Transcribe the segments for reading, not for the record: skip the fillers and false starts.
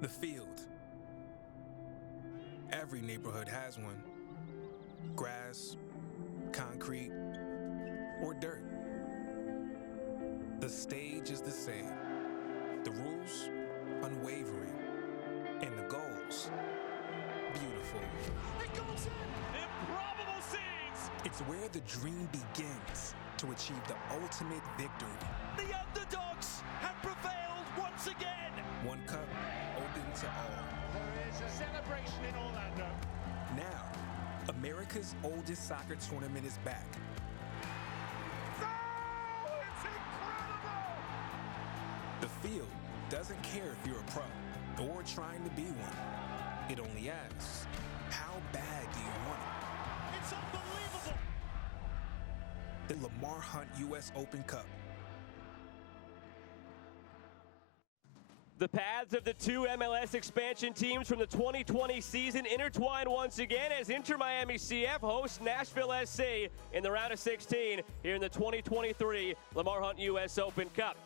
The field. Every neighborhood has one. Grass, concrete, or dirt. The stage is the same. The rules, unwavering. And the goals, beautiful. It goes in! Improbable scenes! It's where the dream begins to achieve the ultimate victory. The underdogs have prevailed once again! One cup, open to all. There is a celebration in Orlando. Now, America's oldest soccer tournament is back. Oh, it's incredible! The field doesn't care if you're a pro or trying to be one. It only asks, how bad do you want it? It's unbelievable! The Lamar Hunt U.S. Open Cup. The paths of the two MLS expansion teams from the 2020 season intertwine once again as Inter Miami CF hosts Nashville SC in the round of 16 here in the 2023 Lamar Hunt U.S. Open Cup.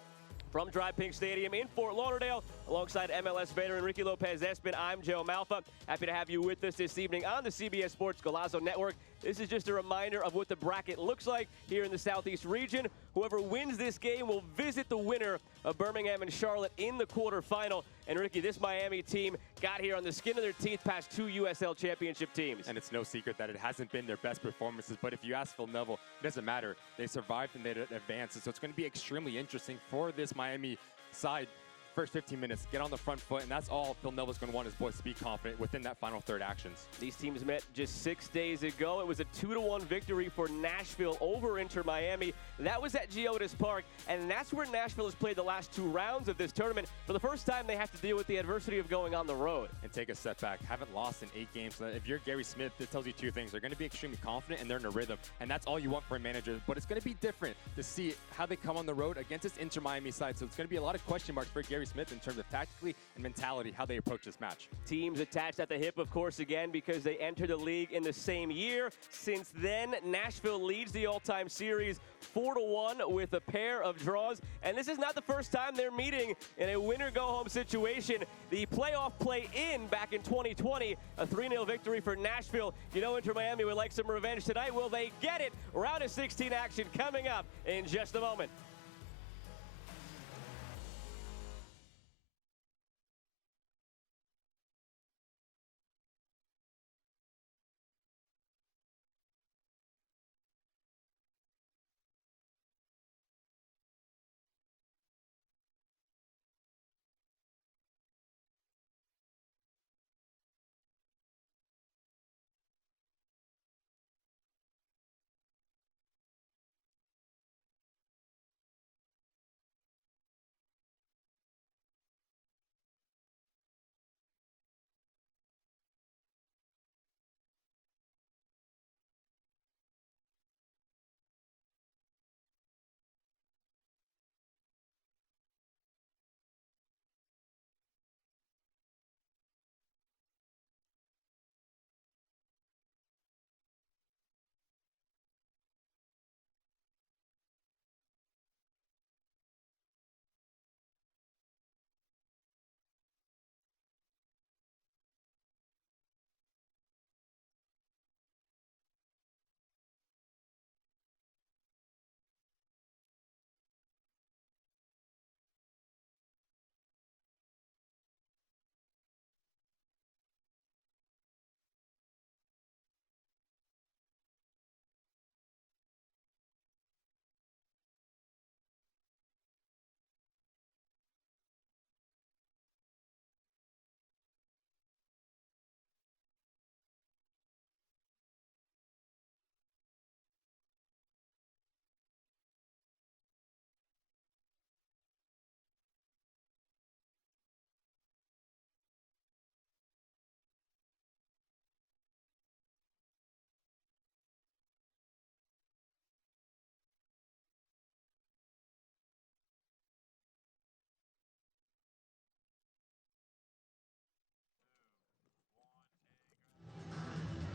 From Dry Pink Stadium in Fort Lauderdale, alongside MLS veteran Ricky Lopez-Espin, I'm Joe Malfa. Happy to have you with us this evening on the CBS Sports Golazo Network. This is just a reminder of what the bracket looks like here in the Southeast region. Whoever wins this game will visit the winner of Birmingham and Charlotte in the quarterfinal. And Ricky, this Miami team got here on the skin of their teeth past two USL championship teams. And it's no secret that it hasn't been their best performances, but if you ask Phil Neville, it doesn't matter. They survived and they advanced, so it's going to be extremely interesting for this Miami side. First 15 minutes, get on the front foot, and that's all Phil Neville's going to want his boys to be confident within that final third actions. These teams met just 6 days ago. It was a 2-1 victory for Nashville over Inter Miami. That was at Geodis Park, and that's where Nashville has played the last 2 rounds of this tournament. For the first time, they have to deal with the adversity of going on the road. And take a step back. Haven't lost in 8 games. If you're Gary Smith, it tells you 2 things. They're going to be extremely confident, and they're in a rhythm, and that's all you want for a manager. But it's going to be different to see how they come on the road against this Inter Miami side. So it's going to be a lot of question marks for Gary Smith in terms of tactically and mentality, how they approach this match. Teams attached at the hip, of course, again, because they entered the league in the same year. Since then, Nashville leads the all-time series 4-1 with a pair of draws. And this is not the first time they're meeting in a winner-go-home situation. The playoff play-in back in 2020, a 3-0 victory for Nashville. You know Inter Miami would like some revenge tonight. Will they get it? Round of 16 action coming up in just a moment.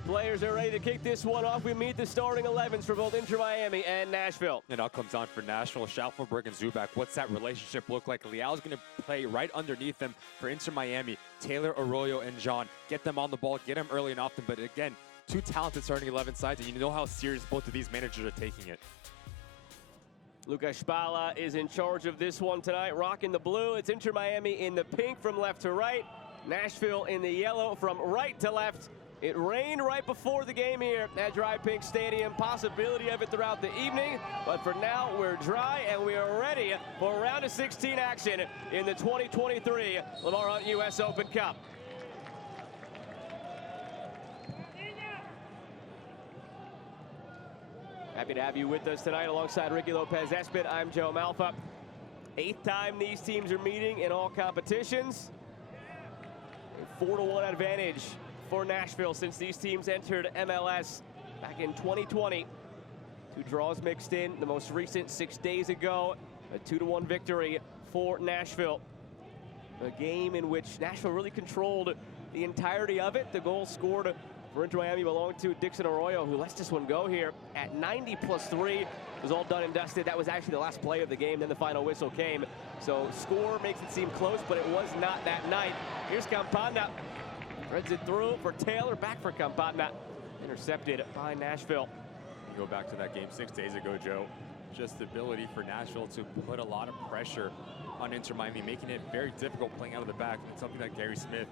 Players are ready to kick this one off. We meet the starting 11s for both Inter Miami and Nashville. It all comes on for Nashville. Schaffelberg and Zubak. What's that relationship look like? Leal's going to play right underneath them for Inter Miami. Taylor, Arroyo, and John. Get them on the ball. Get them early and often. But again, two talented starting 11 sides, and you know how serious both of these managers are taking it. Luca Spalla is in charge of this one tonight, rocking the blue. It's Inter Miami in the pink from left to right. Nashville in the yellow from right to left. It rained right before the game here at Dry Pink Stadium. Possibility of it throughout the evening, but for now we're dry and we are ready for round of 16 action in the 2023 Lamar Hunt U.S. Open Cup. Happy to have you with us tonight alongside Ricky Lopez-Espin. I'm Joe Malfa. 8th time these teams are meeting in all competitions. A 4-1 advantage for Nashville since these teams entered MLS back in 2020. 2 draws mixed in, the most recent 6 days ago. A 2-1 victory for Nashville. A game in which Nashville really controlled the entirety of it. The goal scored for Inter Miami belonged to Dixon Arroyo, who lets this one go here at 90+3. It was all done and dusted. That was actually the last play of the game. Then the final whistle came. So score makes it seem close, but it was not that night. Here's Campana. Threads it through for Taylor. Back for Campana. Intercepted by Nashville. You go back to that game 6 days ago, Joe. Just the ability for Nashville to put a lot of pressure on Inter Miami, making it very difficult playing out of the back. And it's something that Gary Smith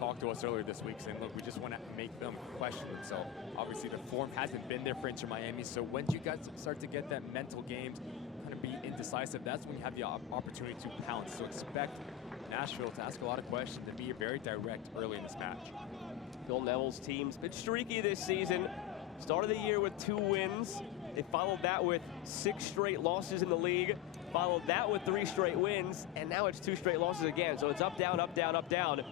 talked to us earlier this week, saying, look, we just want to make them question it. So obviously the form hasn't been there for Inter Miami. So once you guys start to get that mental games, kind of be indecisive, that's when you have the opportunity to pounce. So expect Nashville to ask a lot of questions and be very direct early in this match. Phil Neville's team's been streaky this season. Started the year with 2 wins. They followed that with 6 straight losses in the league. Followed that with 3 straight wins. And now it's 2 straight losses again. So it's up, down, up, down, up, down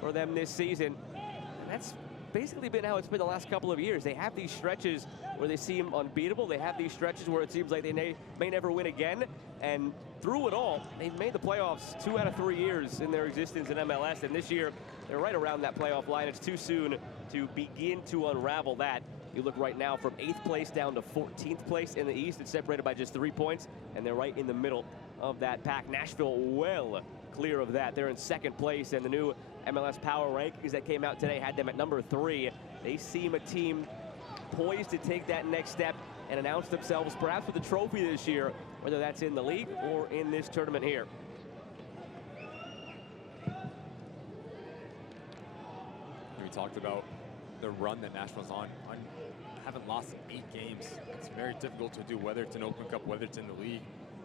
for them this season. And that's basically been how it's been the last couple of years. They have these stretches where they seem unbeatable. They have these stretches where it seems like they may never win again. And through it all, they've made the playoffs 2 out of 3 years in their existence in MLS. And this year, they're right around that playoff line. It's too soon to begin to unravel that. You look right now from 8th place down to 14th place in the East. It's separated by just 3 points, and they're right in the middle of that pack. Nashville well clear of that. They're in 2nd place, and the new MLS Power Rankings that came out today had them at number 3. They seem a team poised to take that next step and announce themselves perhaps with a trophy this year, whether that's in the league or in this tournament here. We talked about the run that Nashville's on. Haven't lost in 8 games. It's very difficult to do, whether it's an Open Cup, whether it's in the league.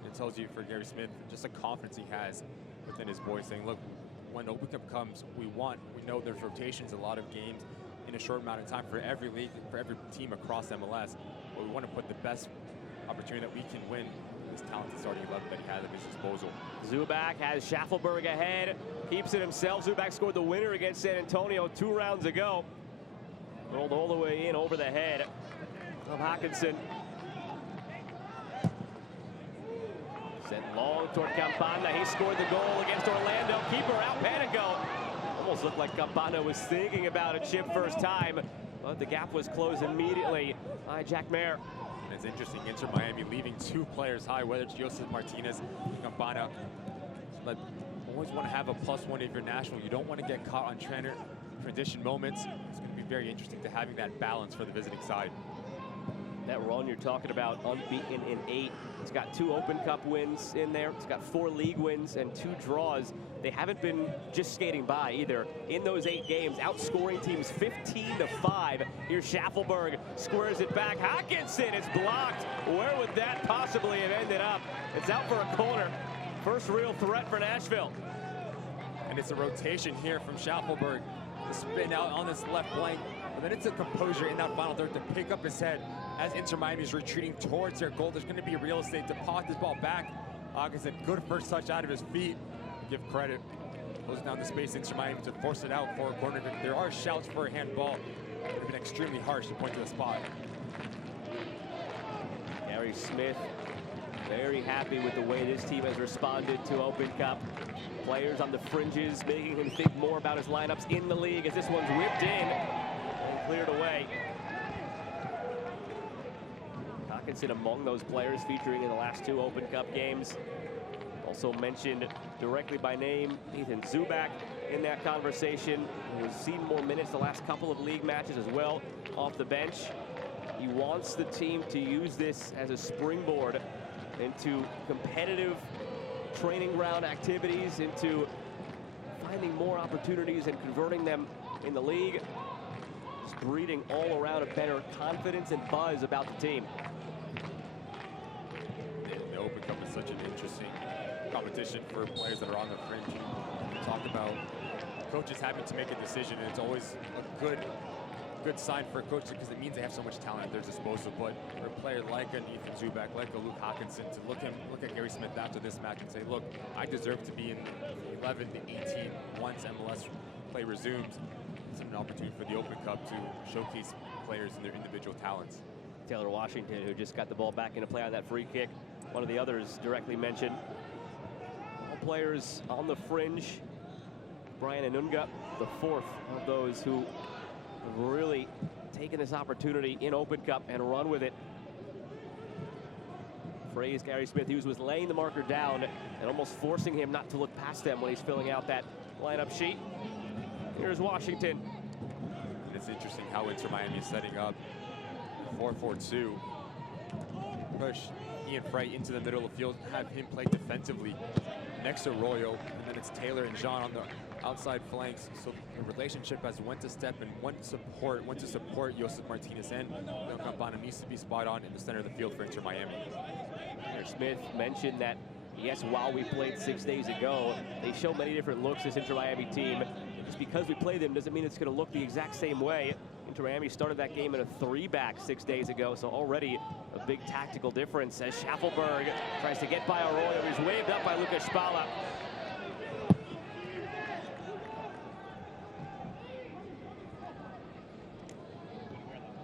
It tells you for Gary Smith just the confidence he has within his boys, saying, look, when Open Cup comes, we know there's rotations, a lot of games in a short amount of time for every league, for every team across MLS. But we want to put the best opportunity that we can win this talented starting 11 that he has at his disposal. Zubak has Schaffelberg ahead, keeps it himself. Zubak scored the winner against San Antonio 2 rounds ago. Rolled all the way in over the head of Hawkinson. Sent long toward Campana. He scored the goal against Orlando. Keeper out, Panico. Almost looked like Campana was thinking about a chip first time, but the gap was closed immediately by Jack Mayer. And it's interesting, Inter Miami leaving 2 players high, whether it's Joseph Martinez, Campana. But always want to have a +1 if you're Nashville. You don't want to get caught on transition moments. It's going to be very interesting to having that balance for the visiting side. That run you're talking about, unbeaten in 8. It's got 2 Open Cup wins in there. It's got 4 league wins and 2 draws. They haven't been just skating by either. In those 8 games, outscoring teams 15-5. Here's Schaffelberg, squares it back. Hawkinson is blocked. Where would that possibly have ended up? It's out for a corner. First real threat for Nashville. And it's a rotation here from Schaffelberg to spin out on this left flank. But then it's a composure in that final third to pick up his head as Inter Miami is retreating towards their goal. There's going to be real estate to pot this ball back. Hawkinson, good first touch out of his feet. Give credit. Closes down the space, Inter Miami to force it out for a corner. There are shouts for a handball. It would have been extremely harsh to point to the spot. Gary Smith, very happy with the way this team has responded to Open Cup. Players on the fringes making him think more about his lineups in the league as this one's whipped in. And cleared away. Hawkinson among those players featuring in the last 2 Open Cup games. Also mentioned directly by name, Nathan Zubak in that conversation, who has seen more minutes the last couple of league matches as well off the bench. He wants the team to use this as a springboard into competitive training ground activities, into finding more opportunities and converting them in the league. Just breeding all around a better confidence and buzz about the team. The Open Cup is such an interesting competition for players that are on the fringe. You talk about coaches having to make a decision, and it's always a good sign for a coach because it means they have so much talent at their disposal. But for a player like a Nathan Zubak, like a Luke Hawkinson, to look at Gary Smith after this match and say, look, I deserve to be in the 11, the 18 once MLS play resumes. It's an opportunity for the Open Cup to showcase players and their individual talents. Taylor Washington, who just got the ball back into play on that free kick, one of the others directly mentioned. All players on the fringe. Brian Anunga, the 4th of those who have really taken this opportunity in Open Cup and run with it. Phrase Gary Smith Hughes was laying the marker down and almost forcing him not to look past them when he's filling out that lineup sheet. Here's Washington. It's interesting how Inter Miami is setting up 4-4-2. Push Ian Frey into the middle of the field, have him play defensively next to Royo, and then it's Taylor and Jean on the outside flanks. So the relationship as when to step and when to support Josef Martinez and Leon Campana needs to be spot on in the center of the field for Inter Miami. Smith mentioned that, yes, while we played 6 days ago, they show many different looks, this Inter Miami team. Just because we play them doesn't mean it's going to look the exact same way. Inter Miami started that game in a 3-back 6 days ago, so already a big tactical difference as Schaffelberg tries to get by Arroyo. He's waved up by Lucas Spala.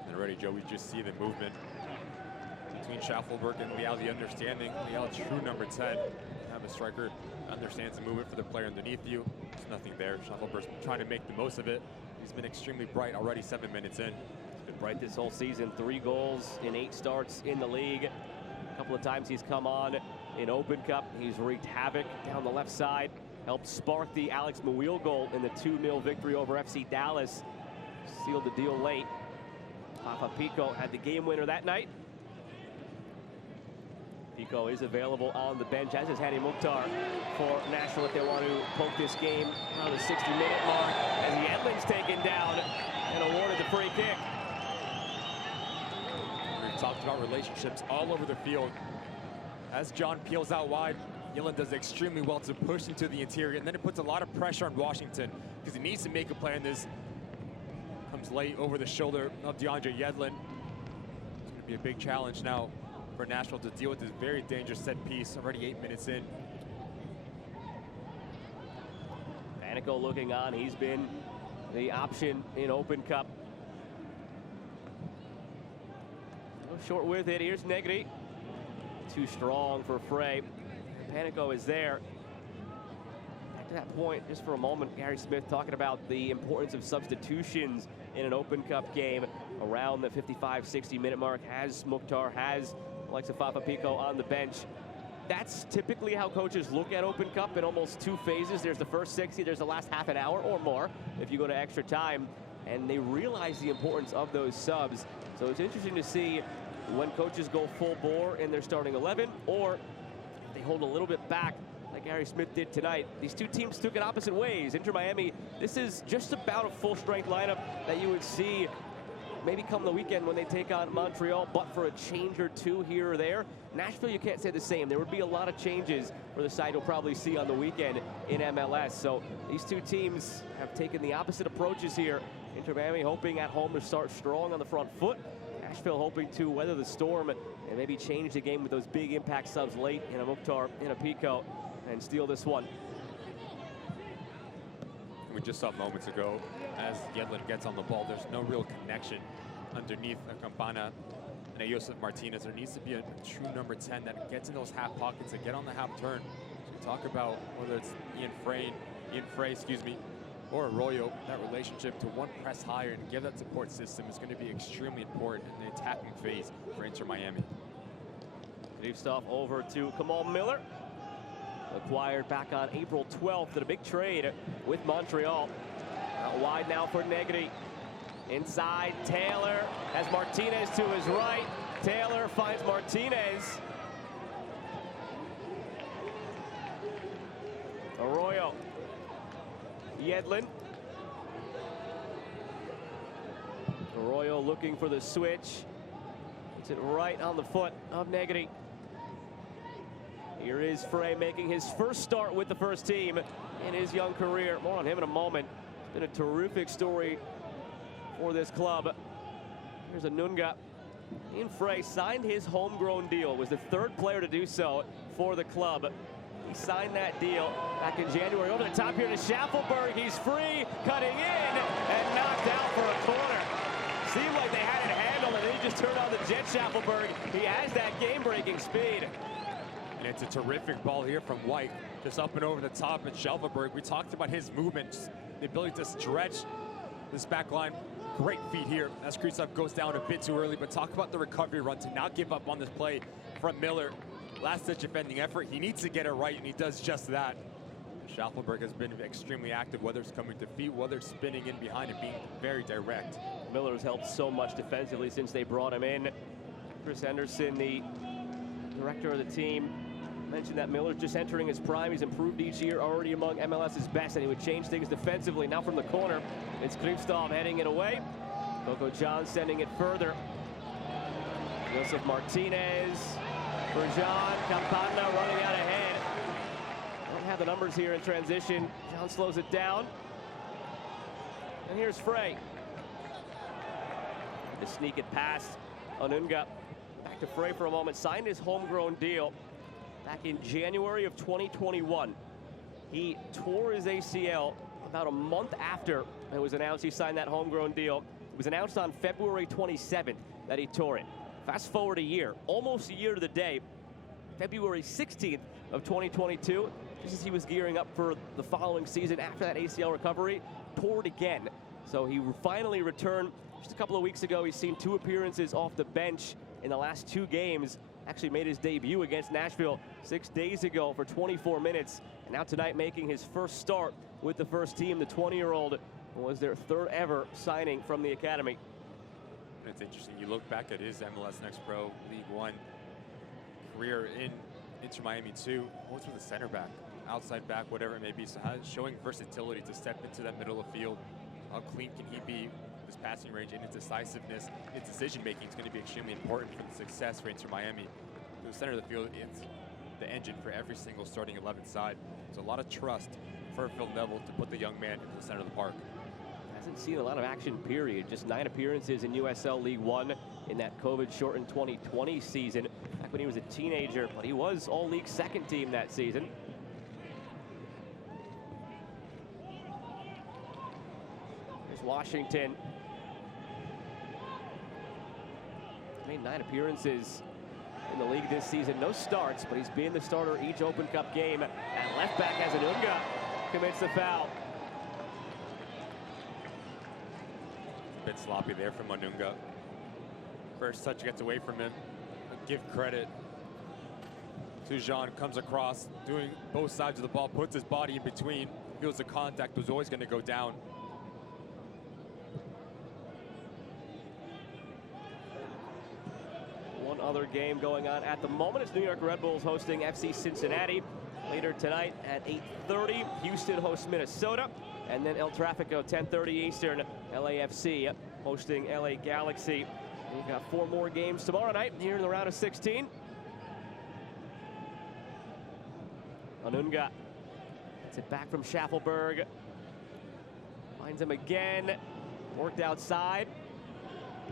And already, Joe, we just see the movement between Schaffelberg and Leal, the understanding. Leal, true number 10. Have a striker understands the movement for the player underneath you. There's nothing there. Schaffelberg's trying to make the most of it. He's been extremely bright already 7 minutes in. He's been bright this whole season. 3 goals in 8 starts in the league. A couple of times he's come on in Open Cup. He's wreaked havoc down the left side. Helped spark the Alex Muil goal in the 2-0 victory over FC Dallas. Sealed the deal late. Papa Pico had the game winner that night. Pico is available on the bench, as is Hany Mukhtar for Nashville if they want to poke this game around the 60-minute mark as Yedlin's taken down and awarded the free kick. We've talked about relationships all over the field. As John peels out wide, Yedlin does extremely well to push into the interior, and then it puts a lot of pressure on Washington because he needs to make a play on this. Comes late over the shoulder of DeAndre Yedlin. It's going to be a big challenge now for Nashville to deal with this very dangerous set piece. Already 8 minutes in. Panico looking on. He's been the option in Open Cup. Short with it. Here's Negri. Too strong for Frey. Panico is there. Back to that point, just for a moment, Gary Smith talking about the importance of substitutions in an Open Cup game around the 55-60-minute mark. Has Mukhtar, has Alexa Fafa Pico on the bench. That's typically how coaches look at Open Cup in almost 2 phases. There's the first 60, there's the last half an hour or more if you go to extra time, and they realize the importance of those subs. So it's interesting to see when coaches go full bore in their starting 11, or they hold a little bit back like Gary Smith did tonight. These 2 teams took it opposite ways. Inter Miami, this is just about a full-strength lineup that you would see maybe come the weekend when they take on Montreal, but for a change or 2 here or there. Nashville, you can't say the same. There would be a lot of changes for the side you'll probably see on the weekend in MLS. So these 2 teams have taken the opposite approaches here. Inter Miami hoping at home to start strong on the front foot. Nashville hoping to weather the storm and maybe change the game with those big impact subs late in a Mukhtar, in a Pico, and steal this one. We just saw moments ago as Yedlin gets on the ball, there's no real connection underneath a Campana and a Josef Martinez. There needs to be a true number 10 that gets in those half pockets and get on the half turn. So we talk about whether it's Ian Frey, or Arroyo, that relationship to one press higher and give that support system is going to be extremely important in the attacking phase for Inter Miami. Kristoff over to Kamal Miller. Acquired back on April 12th in a big trade with Montreal. Out wide now for Negri. Inside, Taylor has Martinez to his right. Taylor finds Martinez. Arroyo. Yedlin. Arroyo looking for the switch. Puts it right on the foot of Negri. Here is Frey making his first start with the first team in his young career. More on him in a moment. It's been a terrific story for this club. Here's Anunga. Ian Frey signed his homegrown deal. Was the third player to do so for the club. He signed that deal back in January. Over the top here to Schaffelberg. He's free, cutting in, and knocked out for a corner. Seemed like they had it handled, and then he just turned on the jet Schaffelberg. He has that game-breaking speed. And it's a terrific ball here from White, just up and over the top at Schaffelberg. We talked about his movement, the ability to stretch this back line. Great feet here as Kristoff goes down a bit too early, but talk about the recovery run to not give up on this play from Miller. Last-ditch defending effort. He needs to get it right, and he does just that. Schaffelberg has been extremely active, whether it's coming to feet, whether it's spinning in behind and being very direct. Miller's helped so much defensively since they brought him in. Chris Henderson, the director of the team, mentioned that Miller's just entering his prime. He's improved each year, already among MLS's best, and he would change things defensively. Now from the corner, it's Kristoff heading it away. Coco John sending it further. Joseph Martinez. John Campana running out ahead. Don't have the numbers here in transition. John slows it down. And here's Frey. To sneak it past Anunga. Back to Frey for a moment. Signed his homegrown deal back in January of 2021. He tore his ACL about a month after it was announced he signed that homegrown deal. It was announced on February 27th that he tore it. Fast forward a year, almost a year to the day, February 16th of 2022, just as he was gearing up for the following season after that ACL recovery, tore it again. So he finally returned just a couple of weeks ago. He's seen 2 appearances off the bench in the last 2 games. Actually made his debut against Nashville 6 days ago for 24 minutes. And now tonight making his first start with the first team. The 20-year-old was their 3rd ever signing from the academy. It's interesting. You look back at his MLS Next Pro League One career in Inter Miami 2. What's with the center back, outside back, whatever it may be. So showing versatility to step into that middle of field. How clean can he be? His passing range and his decisiveness, his decision making is going to be extremely important for the success for Inter Miami. The center of the field, it's the engine for every single starting 11 side. There's a lot of trust for Phil Neville to put the young man into the center of the park. Hasn't seen a lot of action, period. Just 9 appearances in USL League One in that COVID-shortened 2020 season, back when he was a teenager, but he was all-league 2nd team that season. Here's Washington. Made 9 appearances in the league this season. No starts, but he's been the starter each Open Cup game. And left back has Anunga commits the foul. Bit sloppy there from Anunga. First touch gets away from him. Give credit to Jean. Comes across, doing both sides of the ball, puts his body in between, feels the contact, was always going to go down. One other game going on at the moment. It's New York Red Bulls hosting FC Cincinnati. Later tonight at 8:30, Houston hosts Minnesota. And then El Tráfico, 10:30 Eastern, LAFC hosting LA Galaxy. We've got 4 more games tomorrow night here in the round of 16. Anunga gets it back from Schaffelberg. Finds him again. Worked outside.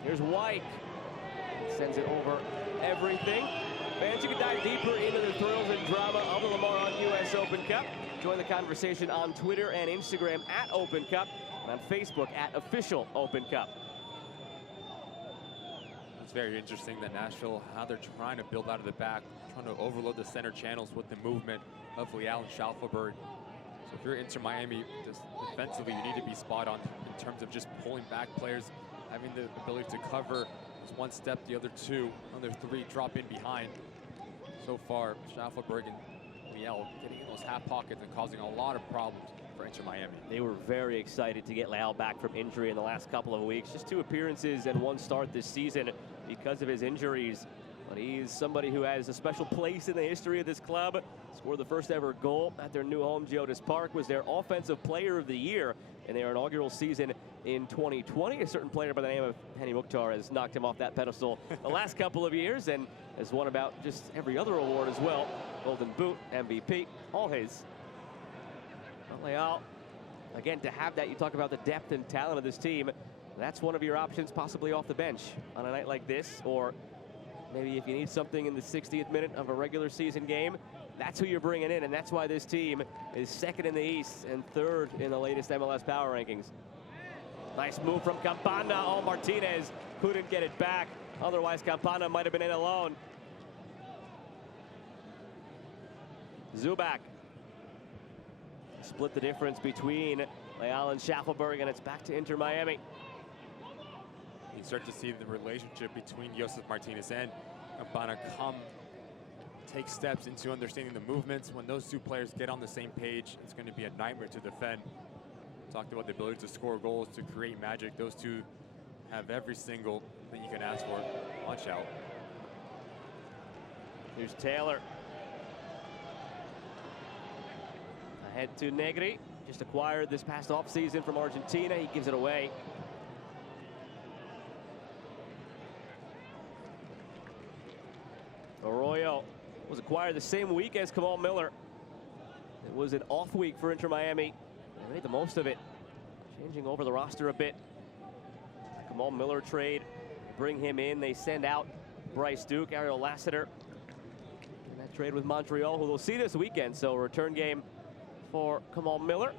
Here's White. Sends it over everything. Fans, you can dive deeper into the thrills and drama of the Lamar on US Open Cup. Join the conversation on Twitter and Instagram at Open Cup, and on Facebook at Official Open Cup. It's very interesting that Nashville, how they're trying to build out of the back, trying to overload the center channels with the movement. Hopefully Alan Schaffelberg So if you're Inter Miami, just defensively, you need to be spot on in terms of just pulling back players, having the ability to cover. There's one step, the other two, another three drop in behind. So far, Schaffelberg and Leal getting in those half pockets and causing a lot of problems for Inter Miami. They were very excited to get Leal back from injury in the last couple of weeks. Just 2 appearances and 1 start this season because of his injuries. But he's somebody who has a special place in the history of this club. Scored the first ever goal at their new home, Geodis Park, was their Offensive Player of the Year in their inaugural season in 2020. A certain player by the name of Hani Mukhtar has knocked him off that pedestal the last couple of years and has won about just every other award as well. Golden Boot, MVP, all his. Leal, again, to have that, you talk about the depth and talent of this team. That's one of your options, possibly off the bench on a night like this, or maybe if you need something in the 60th minute of a regular season game, that's who you're bringing in, and that's why this team is 2nd in the East and 3rd in the latest MLS Power Rankings. Nice move from Campana. Oh, Martinez couldn't get it back. Otherwise, Campana might have been in alone. Zubak split the difference between Leal and Schaffelberg, and it's back to Inter Miami. You start to see the relationship between Josef Martinez and Campana take steps into understanding the movements. When those 2 players get on the same page, it's going to be a nightmare to defend. Talked about the ability to score goals, to create magic. Those 2 have every single thing you can ask for. Watch out. Here's Taylor. Ahead to Negri. Just acquired this past offseason from Argentina. He gives it away. Arroyo was acquired the same week as Kamal Miller. It was an off week for Inter Miami. They made the most of it, changing over the roster a bit. Kamal Miller trade, bring him in. They send out Bryce Duke, Ariel Lassiter. And that trade with Montreal, who we'll see this weekend. So a return game for Kamal Miller.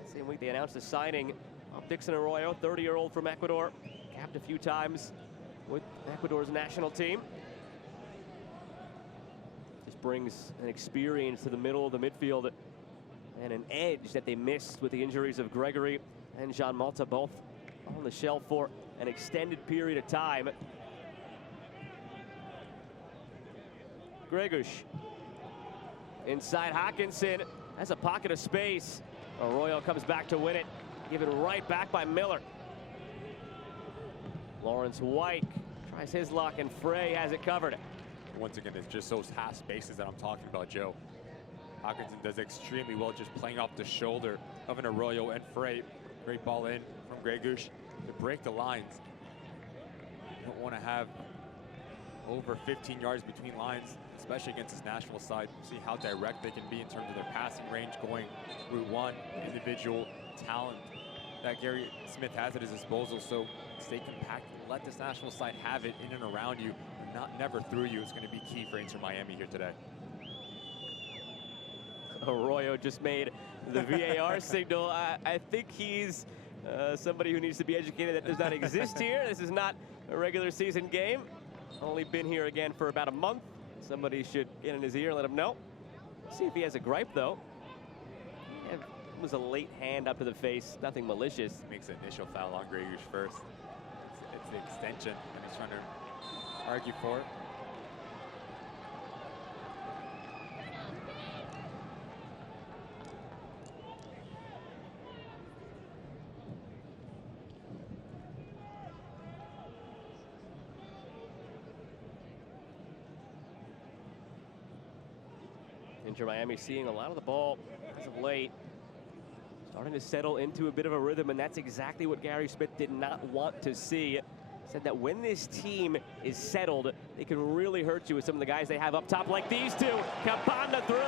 That same week they announced the signing of Dixon Arroyo, 30-year-old from Ecuador. Capped a few times with Ecuador's national team. Brings an experience to the middle of the midfield and an edge that they missed with the injuries of Gregory and Jean Malta, both on the shelf for an extended period of time. Gregush inside Hawkinson. That's a pocket of space. Arroyo comes back to win it. Given right back by Miller. Lawrence White tries his luck, and Frey has it covered. Once again, it's just those half spaces that I'm talking about, Joe. Hawkinson does extremely well just playing off the shoulder of an Arroyo and Frey. Great ball in from Gregush to break the lines. You don't want to have over 15 yards between lines, especially against this Nashville side. See how direct they can be in terms of their passing range, going route one, individual talent that Gary Smith has at his disposal. So stay compact, let this Nashville side have it in and around you, never through you. Is going to be key for Inter Miami here today. Arroyo just made the VAR signal. I think he's somebody who needs to be educated that does not exist here. This is not a regular season game. Only been here again for about a month. Somebody should get in his ear and let him know. See if he has a gripe, though. It was a late hand up to the face. Nothing malicious. Makes an initial foul on Gregush first. It's the extension, and he's trying to argue for it. Inter Miami seeing a lot of the ball as of late. Starting to settle into a bit of a rhythm, and that's exactly what Gary Smith did not want to see. Said that when this team is settled, they can really hurt you with some of the guys they have up top, like these two. Campana through.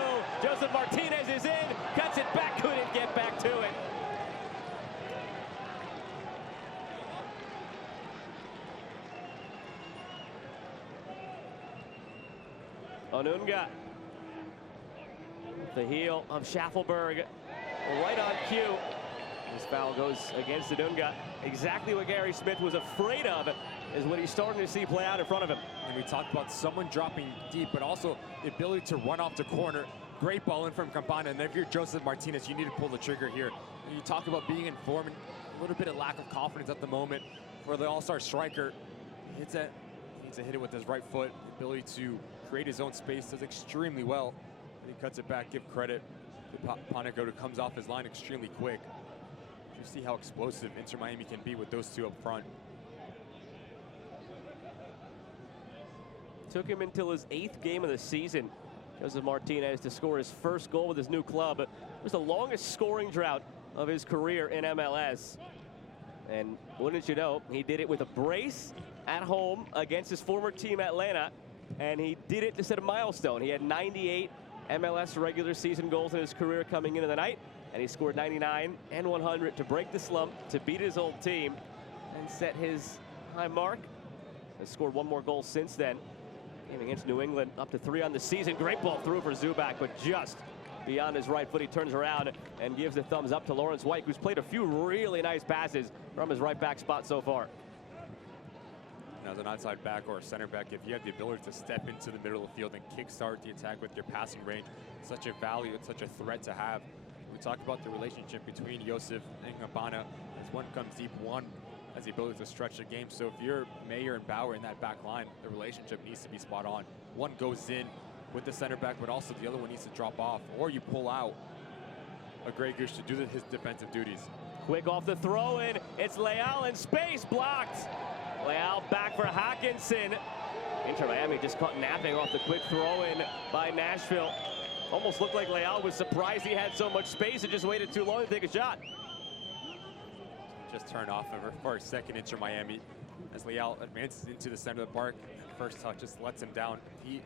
Josef Martinez is in. Cuts it back. Couldn't get back to it. Onunga. The heel of Schaffelberg. Right on cue. This foul goes against Onunga. Exactly what Gary Smith was afraid of is what he's starting to see play out in front of him. And we talked about someone dropping deep, but also the ability to run off the corner Great ball in from Campana, and if you're Joseph Martinez, you need to pull the trigger here. You talk about being in form and a little bit of lack of confidence at the moment for the all-star striker. Needs to hit it with his right foot. The ability to create his own space, does extremely well. And he cuts it back, give credit to Panico, who comes off his line extremely quick. You see how explosive Inter Miami can be with those two up front. Took him until his 8th game of the season, Joseph Martinez, to score his first goal with his new club. It was the longest scoring drought of his career in MLS. And wouldn't you know, he did it with a brace at home against his former team, Atlanta. And he did it to set a milestone. He had 98 MLS regular season goals in his career coming into the night. And he scored 99 and 100 to break the slump, to beat his old team, and set his high mark. Has scored one more goal since then. Game against New England, up to 3 on the season. Great ball through for Zubak, but just beyond his right foot. He turns around and gives the thumbs up to Lawrence White, who's played a few really nice passes from his right back spot so far. Now, as an outside back or a center back, if you have the ability to step into the middle of the field and kickstart the attack with your passing range, it's such a value, it's such a threat to have. We talk about the relationship between Joseph and Campana. As one comes deep, one has the ability to stretch the game. So if you're Mayer and Bauer in that back line, the relationship needs to be spot on. One goes in with the center back, but also the other one needs to drop off, or you pull out a Grey Goose to do his defensive duties. Quick off the throw in. It's Leal in space, blocked. Leal back for Hawkinson. Inter Miami just caught napping off the quick throw in by Nashville. Almost looked like Leal was surprised he had so much space and just waited too long to take a shot. Just turned off for a second, Inter Miami, as Leal advances into the center of the park. First touch just lets him down. He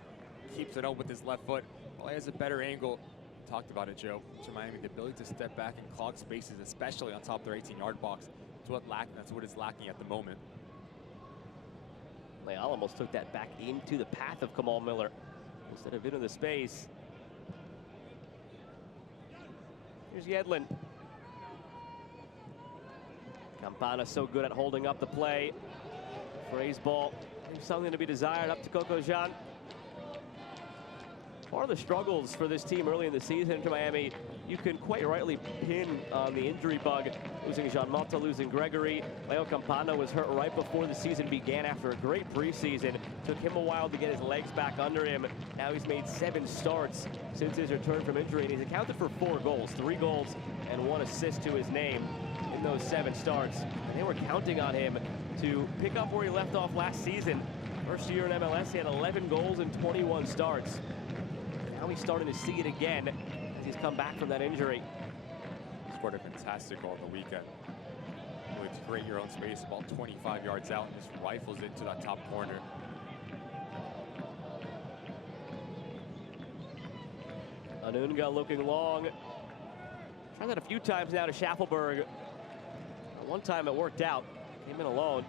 keeps it up with his left foot. Well, he has a better angle. Talked about it, Joe. Inter Miami, the ability to step back and clog spaces, especially on top of their 18-yard box. That's what is lacking at the moment. Leal almost took that back into the path of Kamal Miller instead of into the space. Here's Yedlin. Campana so good at holding up the play. Frey's ball, something to be desired up to Coco Jean. Part of the struggles for this team early in the season, Inter Miami, you can quite rightly pin on the injury bug. Losing Jean Mota, losing Gregory. Leo Campana was hurt right before the season began after a great preseason. Took him a while to get his legs back under him. Now he's made 7 starts since his return from injury, and he's accounted for 4 goals, 3 goals and 1 assist to his name in those 7 starts. And they were counting on him to pick up where he left off last season. First year in MLS, he had 11 goals and 21 starts. Now he's starting to see it again as he's come back from that injury. Scored a fantastic goal on the weekend. Really to create your own space about 25 yards out and just rifles it to that top corner. Anunga looking long. Tried that a few times now to Schaffelberg. One time it worked out. Came in alone.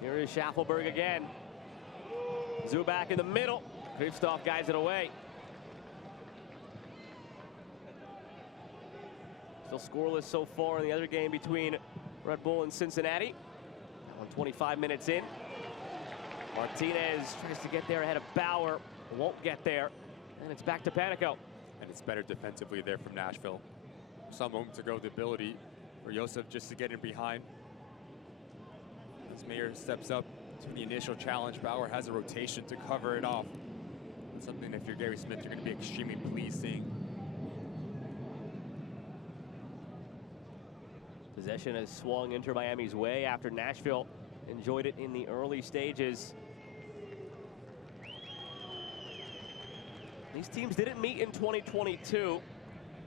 Here is Schaffelberg again. Zubak in the middle. Kristoff guides it away. Still scoreless so far in the other game between Red Bull and Cincinnati. 25 minutes in. Martinez tries to get there ahead of Bauer. Won't get there. And it's back to Panico. And it's better defensively there from Nashville. Some moments ago, the ability for Joseph just to get in behind. As Mayer steps up to the initial challenge, Bauer has a rotation to cover it off. That's something if you're Gary Smith, you're going to be extremely pleased seeing. Possession has swung Inter Miami's way after Nashville enjoyed it in the early stages. These teams didn't meet in 2022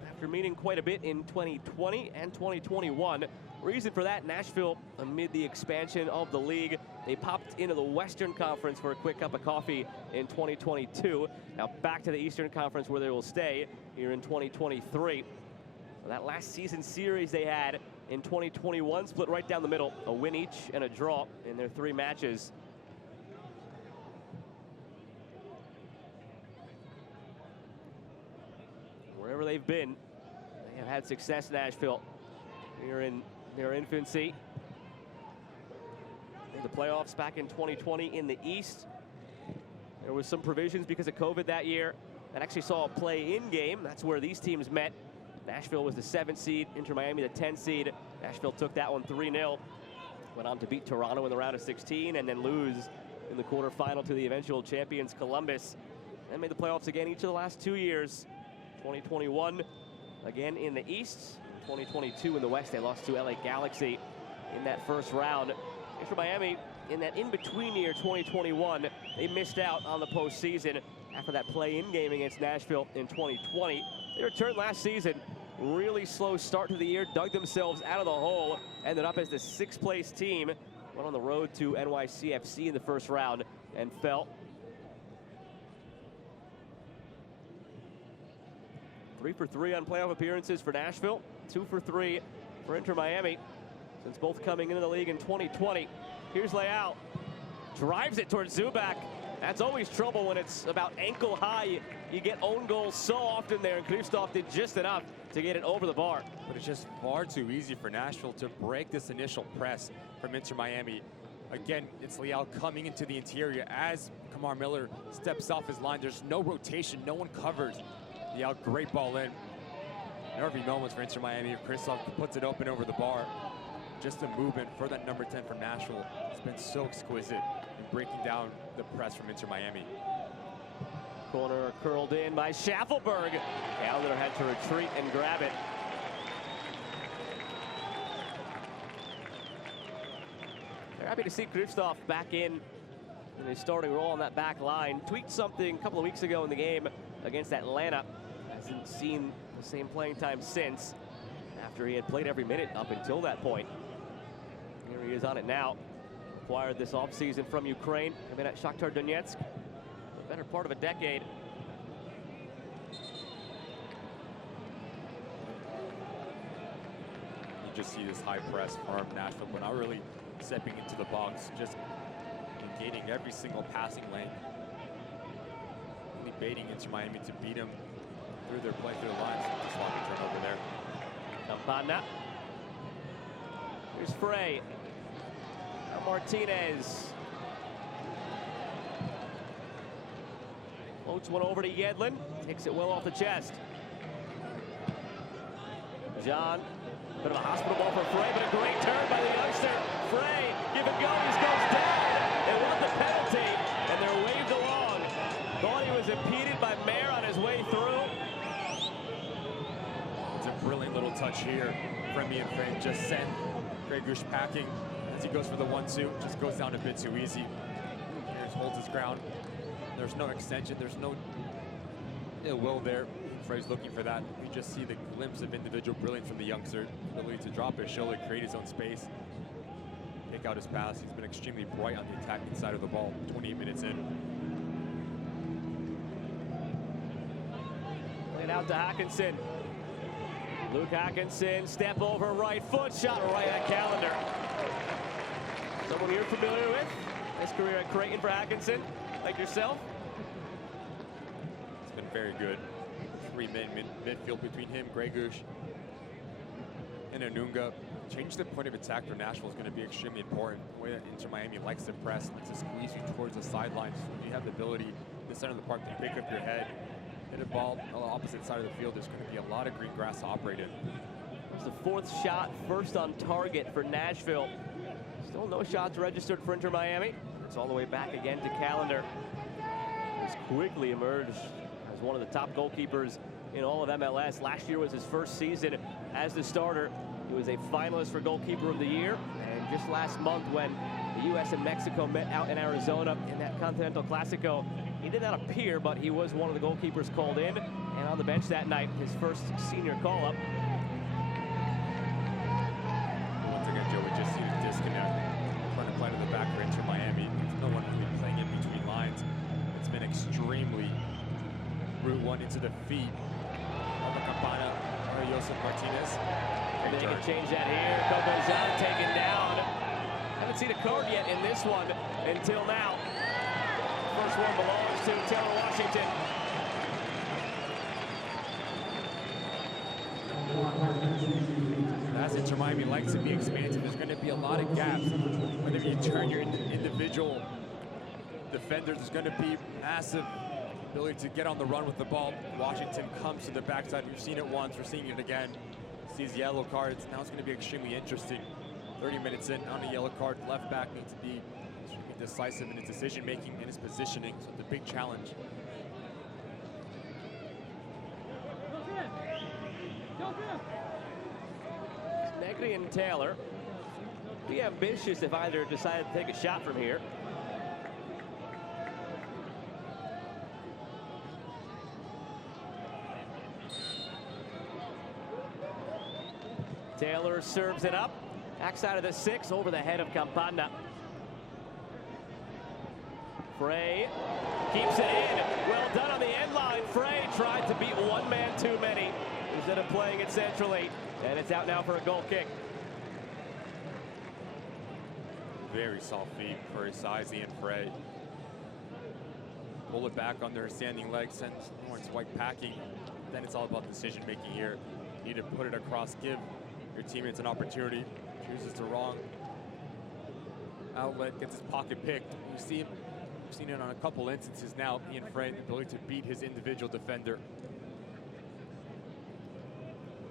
after meeting quite a bit in 2020 and 2021. Reason for that, Nashville, amid the expansion of the league, they popped into the Western Conference for a quick cup of coffee in 2022. Now back to the Eastern Conference where they will stay here in 2023. That last season series they had in 2021 split right down the middle, a win each and a draw in their 3 matches. Wherever they've been, they have had success, Nashville, here in their infancy. Made the playoffs back in 2020 in the East. There was some provisions because of COVID that year that actually saw a play-in game. That's where these teams met. Nashville was the 7th seed, Inter Miami the 10th seed. Nashville took that one 3-0. Went on to beat Toronto in the round of 16 and then lose in the quarterfinal to the eventual champions Columbus. And made the playoffs again each of the last 2 years. 2021 again in the East. 2022 in the West, they lost to LA Galaxy in that first round. Inter Miami in that in-between year 2021, they missed out on the postseason after that play-in game against Nashville in 2020. They returned last season. Really slow start to the year, dug themselves out of the hole, ended up as the 6th place team. Went on the road to NYCFC in the first round and fell. 3 for 3 on playoff appearances for Nashville. 2 for 3 for Inter Miami since both coming into the league in 2020. Here's Leal. Drives it towards Zubac. That's always trouble when it's about ankle high. You get own goals so often there, and Kristoff did just enough to get it over the bar. But it's just far too easy for Nashville to break this initial press from Inter Miami. Again, it's Leal coming into the interior as Kamar Miller steps off his line. There's no rotation, no one covers. Leal, great ball in. Nervy moments for Inter Miami. Kristoff puts it open over the bar. Just the movement for that number 10 from Nashville has been so exquisite in breaking down the press from Inter Miami. Corner curled in by Schaffelberg. Calendar had to retreat and grab it. They're happy to see Kristoff back in his starting role on that back line. Tweaked something a couple of weeks ago in the game against Atlanta. Hasn't seen the same playing time since, after he had played every minute up until that point. Here he is on it now. Acquired this offseason from Ukraine. I've been at Shakhtar Donetsk for the better part of a decade. You just see this high press from Nashville, but not really stepping into the box, just negating every single passing lane. Really baiting Inter Miami to beat him through their play through the lines. Just sloppy turnover there. Campana. Here's Frey. Now Martinez. Floats one over to Yedlin. Takes it well off the chest. John. Bit of a hospital ball for Frey, but a great turn by the youngster. Frey, give it goes, goes down. They want the penalty, and they're waved along. Thought he was impeded by Mayer on his way through. It's a brilliant little touch here. Fremy and Frey just sent Gregush packing as he goes for the 1-2. Just goes down a bit too easy. Here's holds his ground. There's no extension. There's no ill will there. Frey's looking for that. We just see the glimpse of individual brilliance from the youngster. Ability to drop his shoulder, create his own space, pick out his pass. He's been extremely bright on the attacking side of the ball. 28 minutes in. Played out to Hawkinson. Luke Hawkinson, step over right foot, shot right at Calendar. Someone you're familiar with? Nice career at Creighton for Hawkinson, like yourself? It's been very good. Three-man midfield between him, Gregush, and Anunga. Change the point of attack for Nashville is going to be extremely important. The way that Inter Miami likes to press, likes to squeeze you towards the sidelines. You have the ability in the center of the park to pick up your head, hit a ball on the opposite side of the field. There's going to be a lot of green grass to operate in. It's the 4th shot, first on target for Nashville. Still no shots registered for Inter Miami. It's all the way back again to Calendar. He's quickly emerged as one of the top goalkeepers in all of MLS. Last year was his first season as the starter. He was a finalist for goalkeeper of the year. And just last month when the U.S. and Mexico met out in Arizona in that Continental Clasico, he did not appear, but he was one of the goalkeepers called in and on the bench that night, his first senior call-up. Once again, Joe, we just see the disconnect. Trying to play to the back for Inter Miami. There's no one really playing in between lines. It's been extremely route one into the feet of the Campana or Josef Martinez. They can change that here. Cobozan taken down. Haven't seen a card yet in this one until now. First one belongs to Taylor Washington. As Inter Miami likes to be expansive, there's going to be a lot of gaps. Whenever you turn your individual defenders. There's going to be massive ability to get on the run with the ball. Washington comes to the backside. We've seen it once. We're seeing it again. Sees yellow cards. Now it's going to be extremely interesting. 30 minutes in on a yellow card. Left back needs to be extremely decisive in his decision making and his positioning. So the big challenge. Negri and Taylor be ambitious if either decided to take a shot from here. Taylor serves it up. Backside of the 6 over the head of Campana. Frey keeps it in. Well done on the end line. Frey tried to beat one man too many instead of playing it centrally. And it's out now for a goal kick. Very soft feet for his size, Ian Frey. Pull it back under her standing leg, sends Lawrence White packing. Then it's all about decision making here. You need to put it across, give your teammates an opportunity. Chooses the wrong outlet, gets his pocket picked. We've seen it on a couple instances now. Ian Frey, the ability to beat his individual defender.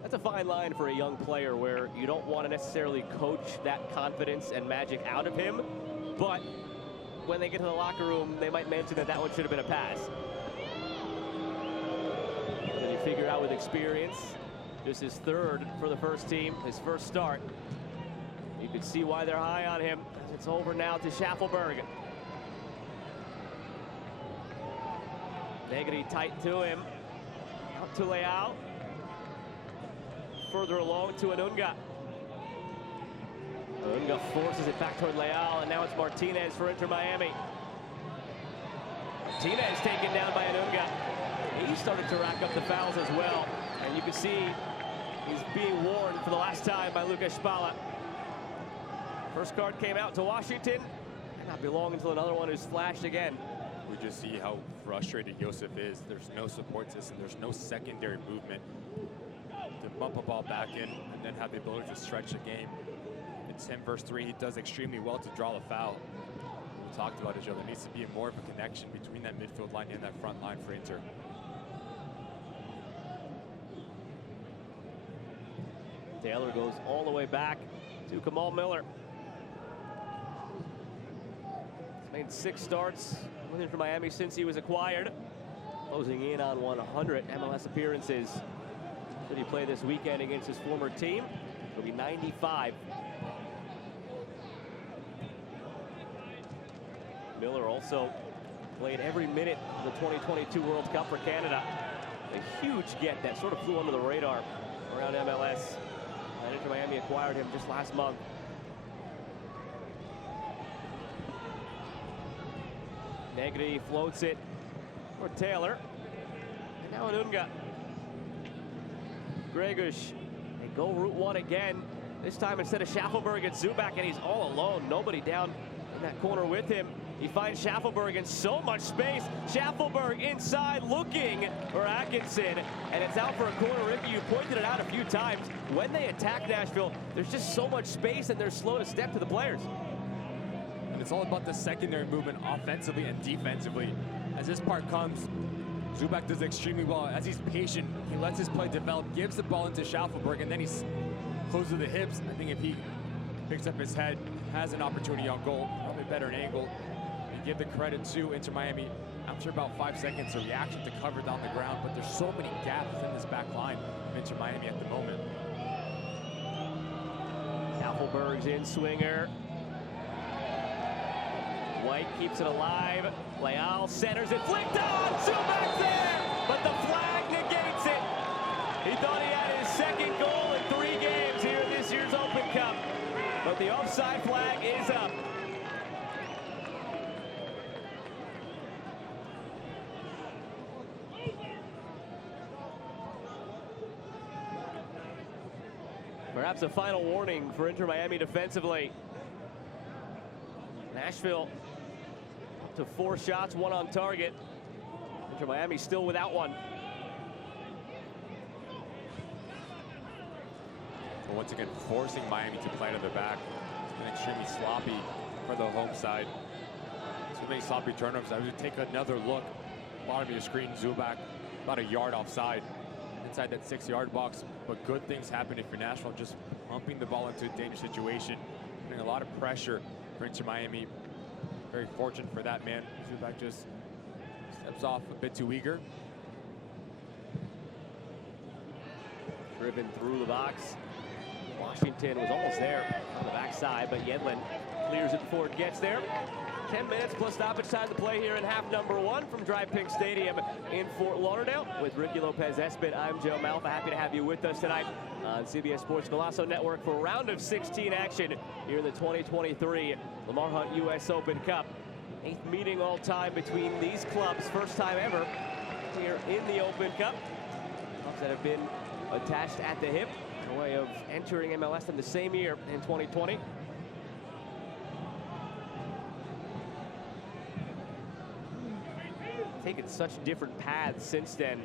That's a fine line for a young player where you don't want to necessarily coach that confidence and magic out of him, but when they get to the locker room, they might mention that that one should have been a pass. And then you figure out with experience, this is third for the first team, his first start. You can see why they're high on him. It's over now to Schaffelberg. Negri tight to him. Out to Leao. Further along to Anunga. Anunga forces it back toward Leao, and now it's Martinez for Inter Miami. Martinez taken down by Anunga. He started to rack up the fouls as well, and you can see he's being warned for the last time by Lucas Spala. First card came out to Washington. Not be long until another one is flashed again. We just see how frustrated Josef is. There's no support system. There's no secondary movement to bump a ball back in and then have the ability to stretch the game. It's him versus 3. He does extremely well to draw the foul. We talked about it, Joe. There needs to be more of a connection between that midfield line and that front line for Inter. Taylor goes all the way back to Kamal Miller. He's made 6 starts with Inter Miami since he was acquired, closing in on 100 MLS appearances. Should he play this weekend against his former team? It'll be 95. Miller also played every minute of the 2022 World Cup for Canada. A huge get that sort of flew under the radar around MLS. And Inter Miami acquired him just last month. Negri floats it for Taylor. And now Anunga. Gregush, they go Route 1 again. This time instead of Schaffelberg, it's Zubak, and he's all alone. Nobody down in that corner with him. He finds Schaffelberg in so much space. Schaffelberg inside looking for Atkinson, and it's out for a corner. Ricky, you pointed it out a few times. When they attack Nashville, there's just so much space, and they're slow to step to the players. And it's all about the secondary movement offensively and defensively. As this part comes, Zubak does extremely well. As he's patient, he lets his play develop, gives the ball into Schaffelberg, and then he's close to the hips. I think if he picks up his head, has an opportunity on goal, probably better angle. And give the credit to Inter Miami. After about 5 seconds, a reaction to cover down the ground, but there's so many gaps in this back line of Inter Miami at the moment. Schaffelberg's in swinger. White keeps it alive. Leal centers it, flicked on. Zubak there, but the flag negates it. He thought he had his second goal in 3 games here in this year's Open Cup, but the offside flag is up. Perhaps a final warning for Inter Miami defensively. Nashville up to 4 shots, 1 on target. Inter Miami still without one. Well, once again, forcing Miami to play to the back. It's been extremely sloppy for the home side. 2 too many sloppy turnovers. I would take another look. Bottom of your screen, zoom back about a yard offside inside that 6-yard box. But good things happen if you're Nashville, just pumping the ball into a dangerous situation, putting a lot of pressure for Inter Miami. Very fortunate for that, man. Zubac just steps off a bit too eager. Driven through the box. Washington was almost there on the backside, but Yedlin clears it before it gets there. 10 minutes plus stoppage time to play here in half number 1 from Drive Pink Stadium in Fort Lauderdale. With Ricky Lopez-Espin, I'm Joe Malfa. Happy to have you with us tonight on CBS Sports Golazo Network for round of 16 action here in the 2023 Lamar Hunt U.S. Open Cup. 8th meeting all time between these clubs. First time ever here in the Open Cup. Clubs that have been attached at the hip in a way of entering MLS in the same year in 2020. Taken such different paths since then.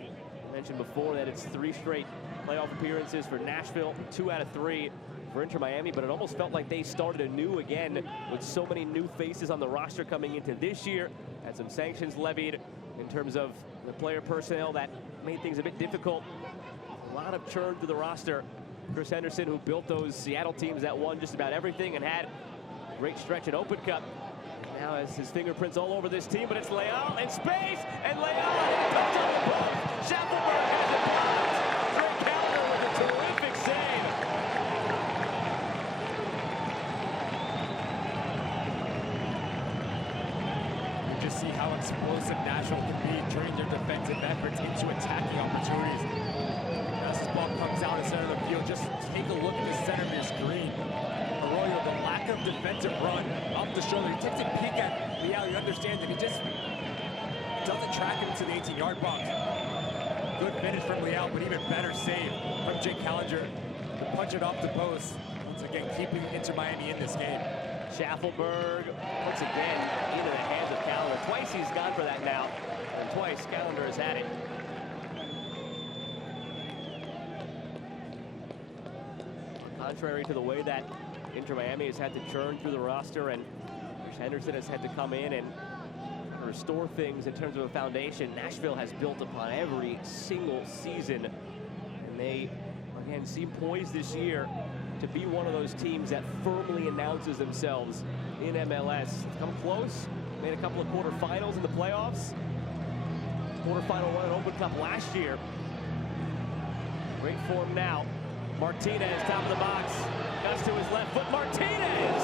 I mentioned before that it's 3 straight playoff appearances for Nashville, 2 out of 3 for Inter Miami, but it almost felt like they started anew again with so many new faces on the roster coming into this year. Had some sanctions levied in terms of the player personnel that made things a bit difficult. A lot of churn to the roster. Chris Henderson, who built those Seattle teams that won just about everything and had a great stretch in Open Cup, now has his fingerprints all over this team, but it's Leal in space, and Leal touch on the ball. Schaffelberg has it blocked. Great counter with a terrific save. You just see how explosive Nashville can be, turning their defensive efforts into attacking opportunities. As this ball comes out in the center of the field, just take a look at the center of your screen. Arroyo, the lack of defensive run off the shoulder. He takes a peek at Leal. You understand that he just doesn't track him to the 18-yard box. Good finish from Leal, but even better save from Jake Callinger to punch it off the post. Once again, keeping Inter Miami in this game. Schaffelberg once again into the hands of Callinger. Twice he's gone for that now, and twice Callinger has had it. Contrary to the way that Inter Miami has had to churn through the roster, and Henderson has had to come in and restore things in terms of a foundation, Nashville has built upon every single season, and they again seem poised this year to be one of those teams that firmly announces themselves in MLS. Come close, made a couple of quarterfinals in the playoffs, quarterfinal run in Open Cup last year. Great form now. Martinez, top of the box, cuts to his left foot. Martinez!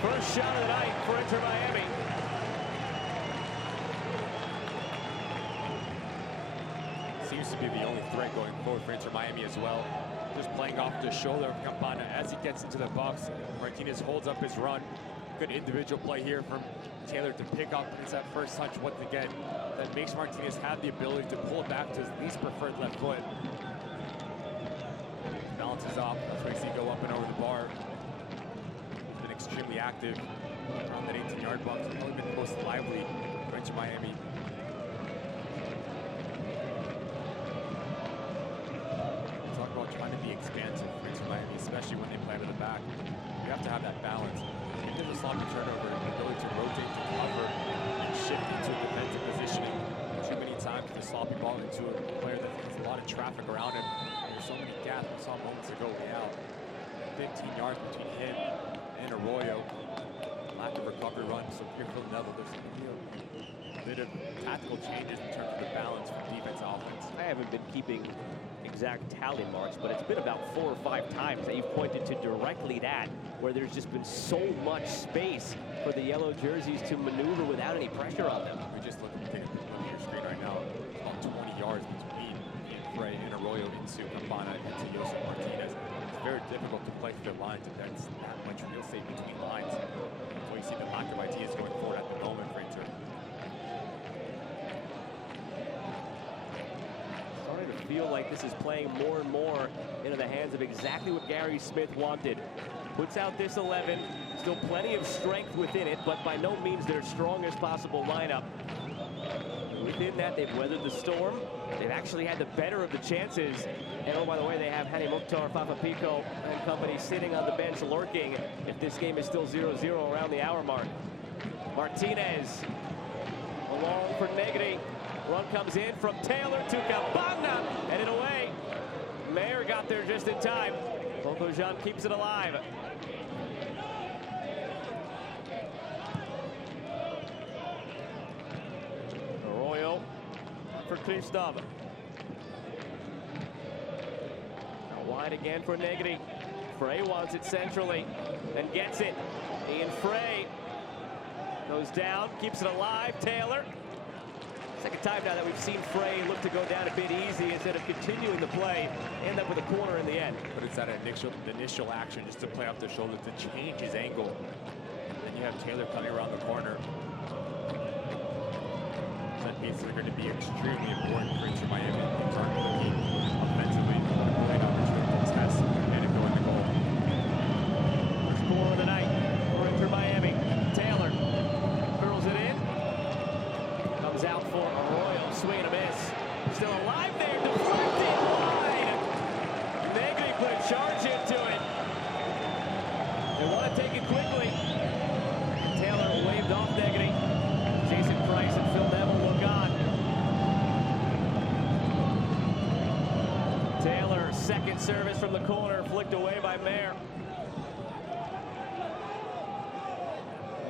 First shot of the night for Inter Miami. Seems to be the only threat going forward for Inter Miami as well. Just playing off the shoulder of Campana as he gets into the box. Martinez holds up his run. Good individual play here from Taylor to pick up. It's that first touch once again that makes Martinez have the ability to pull it back to his least preferred left foot. Balances off, makes he go up and over the bar. He's been extremely active around that 18-yard box. He's probably been the most lively for Inter Miami. Talk about trying to be expansive for Inter Miami, especially when they play to the back. You have to have that balance. If there's a sloppy turnover, the ability to rotate, to cover, and shift into a defensive positioning. Too many times the sloppy ball into a player that has a lot of traffic around him. There's so many gaps. We saw moments ago Leal. 15 yards between him and Arroyo. Lack of recovery run. So here for Neville, there's a bit of tactical changes in terms of the balance from defense to offense. I haven't been keeping exact tally marks, but it's been about 4 or 5 times that you've pointed to directly that, where there's just been so much space for the yellow jerseys to maneuver without any pressure on them. We just look at your screen right now. About 20 yards between Frey and Arroyo into Campana and to Josef Martinez. It's very difficult to play through the lines if that's that much real estate between lines. So you see the lack of ideas going forward at the moment for Inter. Starting to feel like this is playing more and more into the hands of exactly what Gary Smith wanted. Puts out this 11, still plenty of strength within it, but by no means their strongest possible lineup. Within that, they've weathered the storm. They've actually had the better of the chances. And oh, by the way, they have Hani Mukhtar, Fafapico, and company sitting on the bench lurking if this game is still 0-0 around the hour mark. Martinez along for Negri. Run comes in from Taylor to Campana, headed away. Mayer got there just in time. Coco Jean keeps it alive. Arroyo for Kristov. Wide again for Negri. Frey wants it centrally and gets it. Ian Frey goes down, keeps it alive. Taylor. Second time now that we've seen Frey look to go down a bit easy instead of continuing the play, end up with a corner in the end. But it's that initial action just to play off the shoulder to change his angle. And you have Taylor coming around the corner. Set pieces are going to be extremely important for Inter Miami in terms of the game offensively. Right opportunity to test and go in the goal. First goal of the night for Inter Miami. Taylor curls it in. Comes out for Arroyo, swing and a miss. Still alive there, deflected wide. Negri put a charge into it. They want to take it quickly. Taylor waved off Negri. Jason Price and Phil Neville look on. Taylor, second service from the corner, flicked away by Mayer.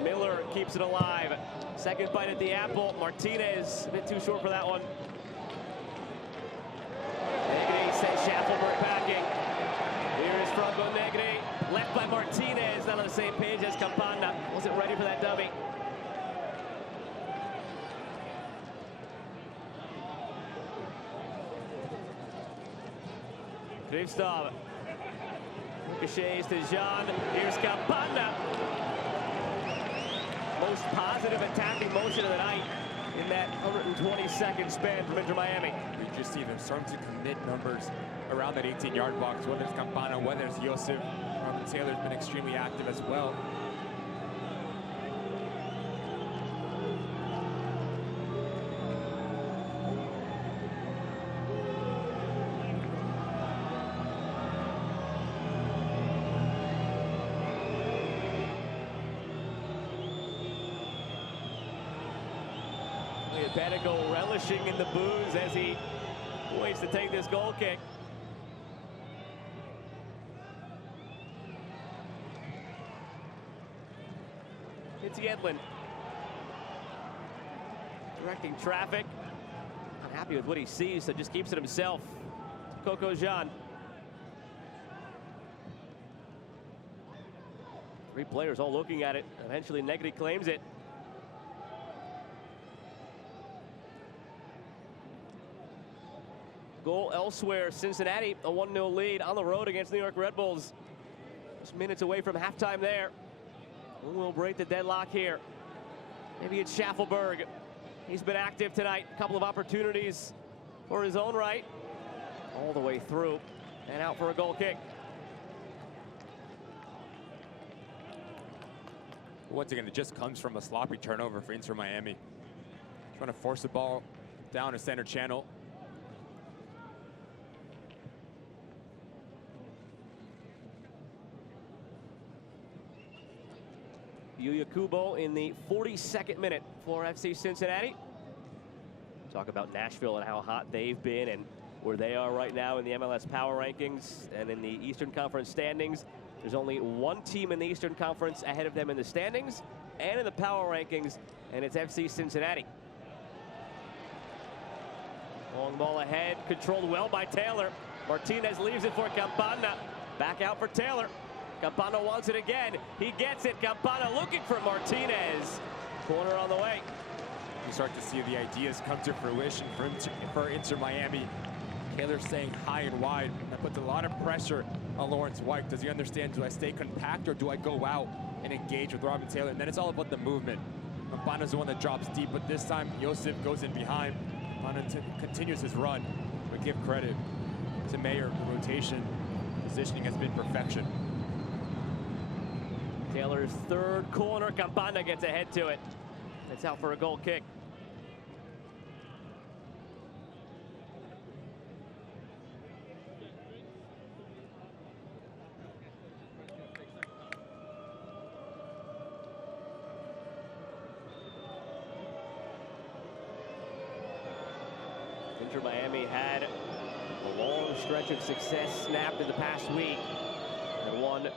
Miller keeps it alive. Second bite at the apple. Martinez, a bit too short for that one. Negri sends Schaffelberg packing. Here is Franco Negri. Left by Martinez. Not on the same page as Campana. Wasn't ready for that dummy. Kristov. Ricochets to Jean. Here's Campana. Most positive attacking motion of the night in that 120-second span from Inter Miami. We just see them starting to commit numbers around that 18-yard box, whether it's Campana, whether it's Josef. Robin Taylor's been extremely active as well. Bedigo relishing in the booze as he waits to take this goal kick. It's Yedlin. Directing traffic. Not happy with what he sees, so just keeps it himself. Coco Jean. 3 players all looking at it. Eventually Negri claims it. Goal elsewhere, Cincinnati, a 1-0 lead on the road against New York Red Bulls. Just minutes away from halftime there. Who will break the deadlock here? Maybe it's Schaffelberg. He's been active tonight. A couple of opportunities for his own right. All the way through and out for a goal kick. Once again, it just comes from a sloppy turnover for Inter Miami. Trying to force the ball down a center channel. Yuya Kubo in the 42nd minute for FC Cincinnati. Talk about Nashville and how hot they've been and where they are right now in the MLS Power Rankings and in the Eastern Conference standings. There's only one team in the Eastern Conference ahead of them in the standings and in the Power Rankings, and it's FC Cincinnati. Long ball ahead, controlled well by Taylor. Martinez leaves it for Campana. Back out for Taylor. Campana wants it again. He gets it. Campana looking for Martinez. Corner on the way. You start to see the ideas come to fruition for Inter Miami. Taylor staying high and wide. That puts a lot of pressure on Lawrence White. Does he understand, do I stay compact or do I go out and engage with Robin Taylor? And then it's all about the movement. Campana's the one that drops deep, but this time Josef goes in behind. Campana continues his run. But give credit to Mayer. The rotation positioning has been perfection. Taylor's third corner. Campana gets ahead to it. It's out for a goal kick. stretch of success snapped in the past week and won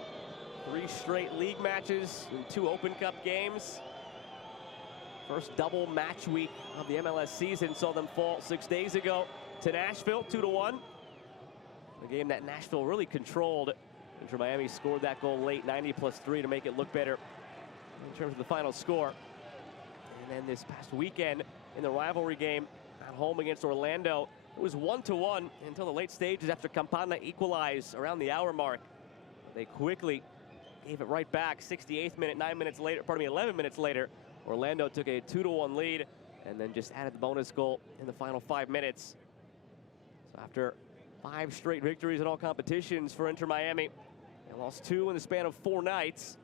3 straight league matches and 2 Open Cup games. First double match week of the MLS season saw them fall 6 days ago to Nashville, 2-1. A game that Nashville really controlled. Inter Miami scored that goal late, 90+3, to make it look better in terms of the final score. And then this past weekend in the rivalry game at home against Orlando, it was 1-1 until the late stages after Campana equalized around the hour mark. They quickly gave it right back. 68th minute, 11 minutes later, Orlando took a 2-1 lead and then just added the bonus goal in the final 5 minutes. So after 5 straight victories in all competitions for Inter Miami, they lost 2 in the span of 4 nights.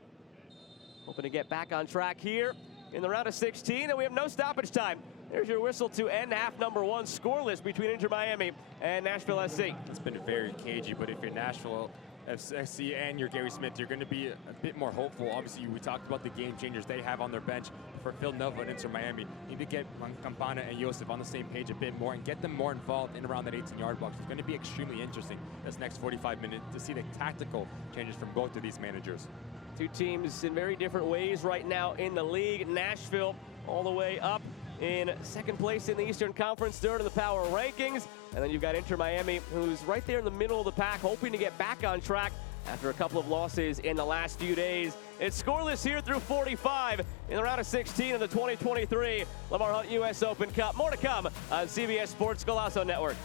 Hoping to get back on track here in the round of 16, and we have no stoppage time. There's your whistle to end half number 1, scoreless between Inter Miami and Nashville SC. It's been very cagey, but if you're Nashville SC and you're Gary Smith, you're going to be a bit more hopeful. Obviously, we talked about the game changers they have on their bench. For Phil Nova and Inter Miami, need to get Campana and Josef on the same page a bit more and get them more involved in around that 18-yard box. It's going to be extremely interesting this next 45 minutes to see the tactical changes from both of these managers. 2 teams in very different ways right now in the league. Nashville all the way up in 2nd place in the Eastern Conference, 3rd in the power rankings. And then you've got Inter Miami, who's right there in the middle of the pack, hoping to get back on track after a couple of losses in the last few days. It's scoreless here through 45 in the round of 16 of the 2023 Lamar Hunt U.S. Open Cup. More to come on CBS Sports Golazo Network.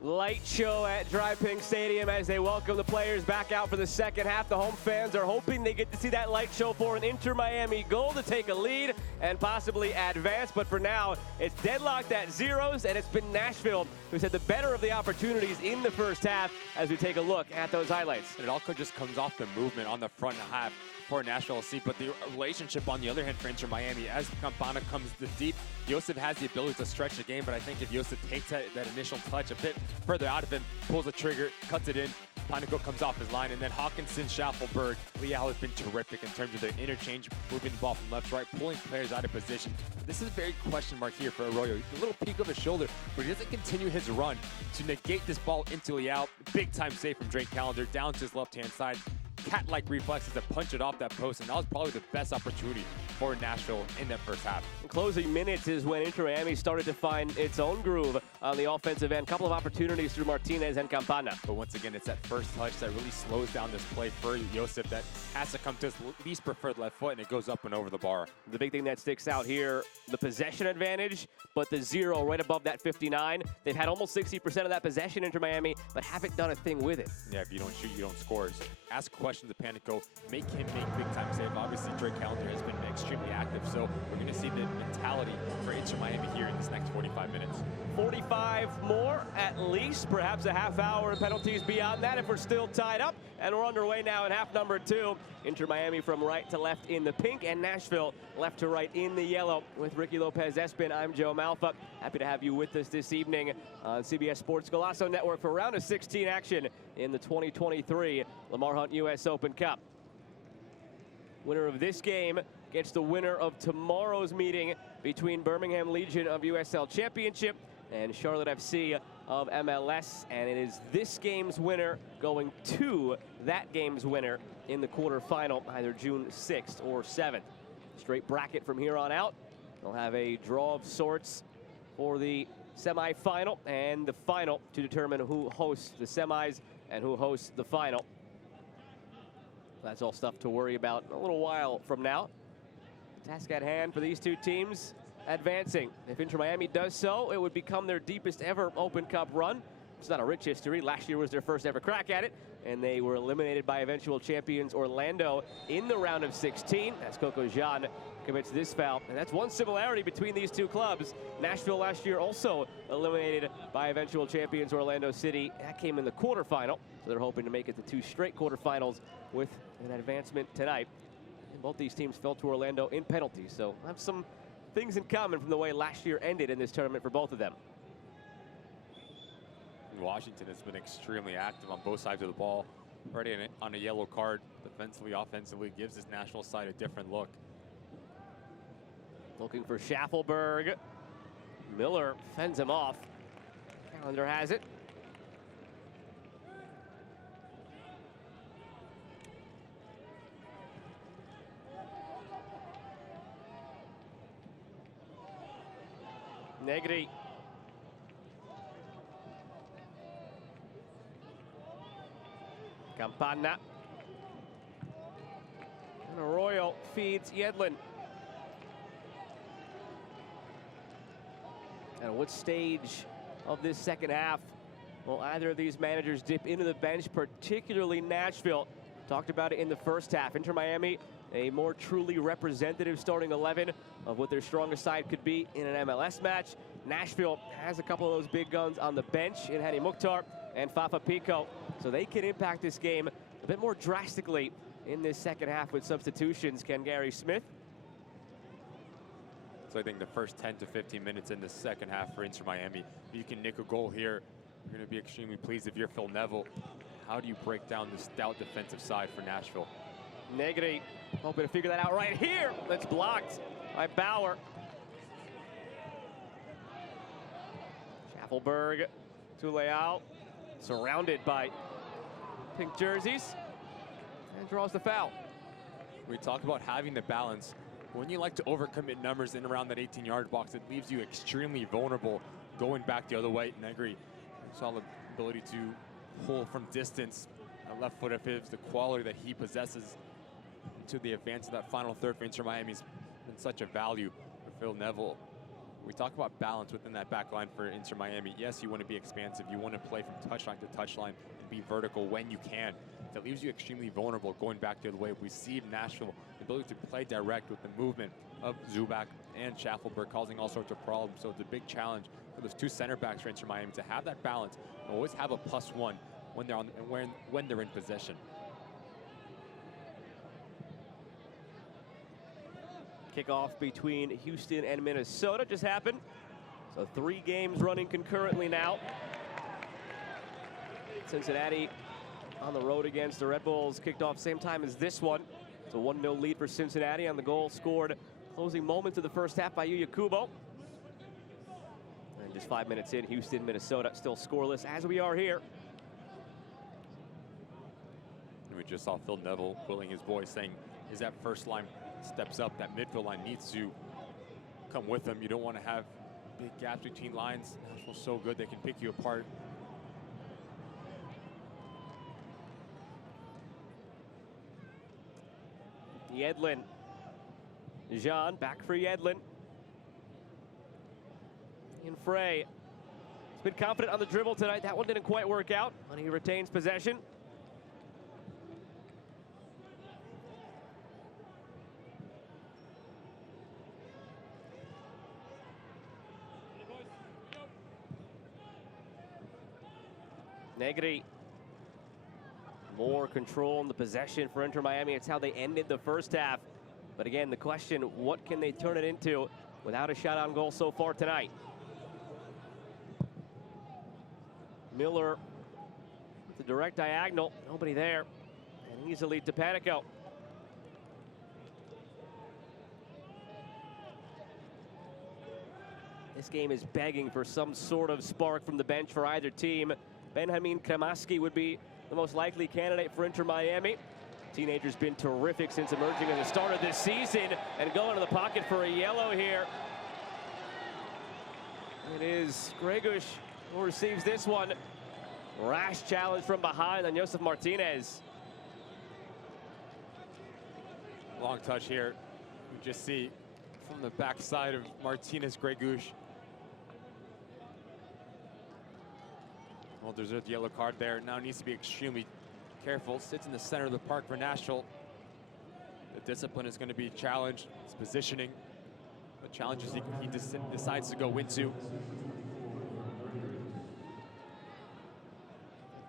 Light show at Dry Pink Stadium as they welcome the players back out for the second half. The home fans are hoping they get to see that light show for an Inter Miami goal to take a lead and possibly advance. But for now, it's deadlocked at zeros, and it's been Nashville who's had the better of the opportunities in the first half as we take a look at those highlights. And it all just comes off the movement on the front half for Nashville FC, but the relationship on the other hand for Inter Miami, as Campana comes to deep, Josef has the ability to stretch the game, but I think if Josef takes that initial touch a bit further out of him, pulls the trigger, cuts it in, Panico comes off his line, and then Hawkinson, Schaffelberg, Leal has been terrific in terms of their interchange, moving the ball from left to right, pulling players out of position. This is a very question mark here for Arroyo. A little peek of his shoulder, but he doesn't continue his run to negate this ball into Leal. Big time save from Drake Callender down to his left-hand side. Cat-like reflexes to punch it off that post, and that was probably the best opportunity for Nashville in that first half. Closing minutes is when Inter Miami started to find its own groove on the offensive end. Couple of opportunities through Martinez and Campana. But once again, it's that first touch that really slows down this play for Josef that has to come to his least preferred left foot, and it goes up and over the bar. The big thing that sticks out here, the possession advantage, but the zero right above that 59. They've had almost 60% of that possession, Inter Miami, but haven't done a thing with it. Yeah, if you don't shoot, you don't score. So ask questions of Panico, make him make big-time save. Obviously, Drake Callender has been extremely active, so we're going to see the mentality for Inter Miami here in this next 45 minutes. 45 more at least, perhaps a half hour and penalties beyond that if we're still tied up. And we're underway now in half number 2. Inter Miami from right to left in the pink, and Nashville left to right in the yellow. With Ricky Lopez-Espin, I'm Joe Malfa. Happy to have you with us this evening on CBS Sports Golazo Network for round of 16 action in the 2023 Lamar Hunt U.S. Open Cup. Winner of this game gets the winner of tomorrow's meeting between Birmingham Legion of USL Championship and Charlotte FC of MLS, and it is this game's winner going to that game's winner in the quarterfinal, either June 6th or 7th. Straight bracket from here on out. They'll have a draw of sorts for the semifinal and the final to determine who hosts the semis and who hosts the final. That's all stuff to worry about a little while from now. Task at hand for these two teams, advancing. If Inter Miami does so, it would become their deepest ever Open Cup run. It's not a rich history. Last year was their first ever crack at it, and they were eliminated by eventual champions Orlando in the round of 16 as Coco Jean commits this foul. And that's one similarity between these two clubs. Nashville last year also eliminated by eventual champions Orlando City. That came in the quarterfinal, so they're hoping to make it to 2 straight quarterfinals with an advancement tonight. And both these teams fell to Orlando in penalties, so have some things in common from the way last year ended in this tournament for both of them. Washington has been extremely active on both sides of the ball. Already on a yellow card, defensively, offensively, gives this Nashville side a different look. Looking for Schaffelberg. Miller fends him off. Callender has it. Negri. Campana. And Arroyo feeds Yedlin. At what stage of this second half will either of these managers dip into the bench, particularly Nashville? Talked about it in the first half. Inter Miami, a more truly representative starting 11 of what their strongest side could be in an MLS match. Nashville has a couple of those big guns on the bench in Hani Mukhtar and Fafa Pico, so they can impact this game a bit more drastically in this second half with substitutions. Can Gary Smith? So I think the first 10 to 15 minutes in the second half for Inter Miami, if you can nick a goal here, you're going to be extremely pleased if you're Phil Neville. How do you break down the stout defensive side for Nashville? Negri hoping to figure that out right here. That's blocked by Bauer. Schaffelberg to Leal, surrounded by pink jerseys, and draws the foul. We talked about having the balance. When you like to overcommit numbers in around that 18-yard box, it leaves you extremely vulnerable going back the other way. Negri, solid ability to pull from distance. A left foot of his, the quality that he possesses to the advance of that final third for Inter Miami has been such a value for Phil Neville. We talk about balance within that back line for Inter Miami. Yes, you want to be expansive. You want to play from touchline to touchline and be vertical when you can. That leaves you extremely vulnerable going back the other way. We see Nashville, the ability to play direct with the movement of Zubac and Schaffelberg, causing all sorts of problems. So it's a big challenge for those two center backs for Inter Miami to have that balance and always have a +1 when they're when they're in possession. Kickoff between Houston and Minnesota just happened. So 3 games running concurrently now. Cincinnati on the road against the Red Bulls kicked off same time as this one. It's a 1-0 lead for Cincinnati on the goal scored closing moments of the first half by Yuya Kubo. And just 5 minutes in, Houston, Minnesota still scoreless as we are here. We just saw Phil Neville quilling his voice, saying, as that first line steps up, that midfield line needs to come with them. You don't want to have big gaps between lines. Nashville's so good, they can pick you apart. Yedlin. Jean back for Yedlin. And Frey has been confident on the dribble tonight. That one didn't quite work out, but he retains possession. Negri. More control in the possession for Inter Miami. It's how they ended the first half. But again, the question, what can they turn it into without a shot on goal so far tonight? Miller with the direct diagonal. Nobody there. And easily to Panico. This game is begging for some sort of spark from the bench for either team. Benjamin Kremaski would be the most likely candidate for Inter Miami. Teenager's been terrific since emerging at the start of this season and going to the pocket for a yellow here. It is Gregush who receives this one. Rash challenge from behind on Josef Martinez. Long touch here. We just see from the backside of Martinez Gregush. Well, deserved the yellow card there. Now needs to be extremely careful. Sits in the center of the park for Nashville. The discipline is going to be challenged. His positioning. The challenges he decides to go into.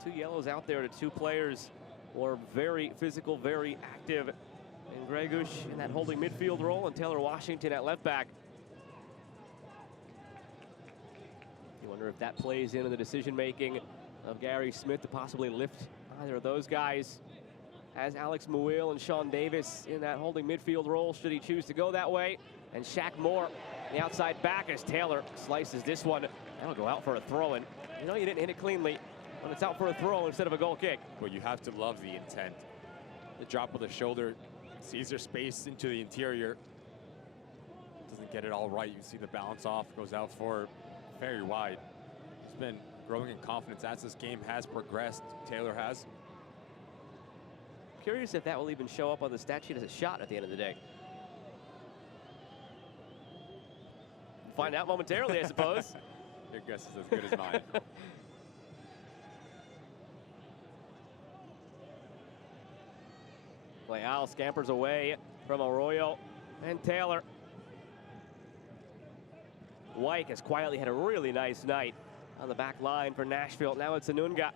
2 yellows out there to 2 players who are very physical, very active. And Gregush in that holding midfield role, and Taylor Washington at left back. You wonder if that plays into the decision-making of Gary Smith to possibly lift either of those guys. As Alex Muil and Sean Davis in that holding midfield role, should he choose to go that way. And Shaq Moore, the outside back, as Taylor slices this one. That'll go out for a throw-in. You know you didn't hit it cleanly when it's out for a throw instead of a goal kick. Well, you have to love the intent. The drop of the shoulder, sees their space into the interior. Doesn't get it all right. You see the bounce off, goes out for very wide. He's been growing in confidence as this game has progressed. Taylor has. Curious if that will even show up on the stat sheet as a shot at the end of the day. Find out momentarily, I suppose. Your guess is as good as mine. Leal scampers away from Arroyo and Taylor. Wyke has quietly had a really nice night on the back line for Nashville. Now it's Anunga.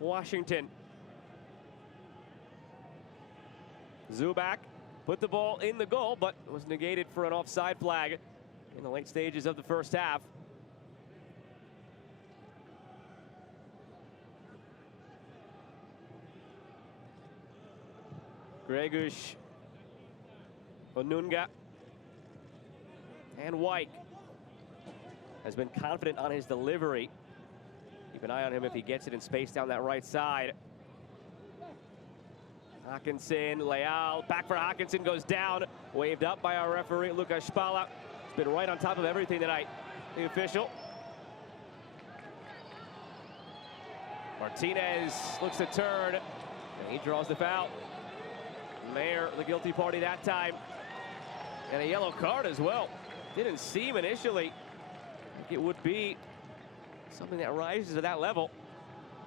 Washington. Zubac put the ball in the goal, but was negated for an offside flag in the late stages of the first half. Gregush, Onunga, and Wyke has been confident on his delivery. Keep an eye on him if he gets it in space down that right side. Hawkinson, Leal, back for Hawkinson, goes down. Waved up by our referee, Lucas Spala. He's been right on top of everything tonight, the official. Martinez looks to turn, and he draws the foul. Mayer, the guilty party that time. And a yellow card as well. Didn't seem initially like it would be something that rises to that level.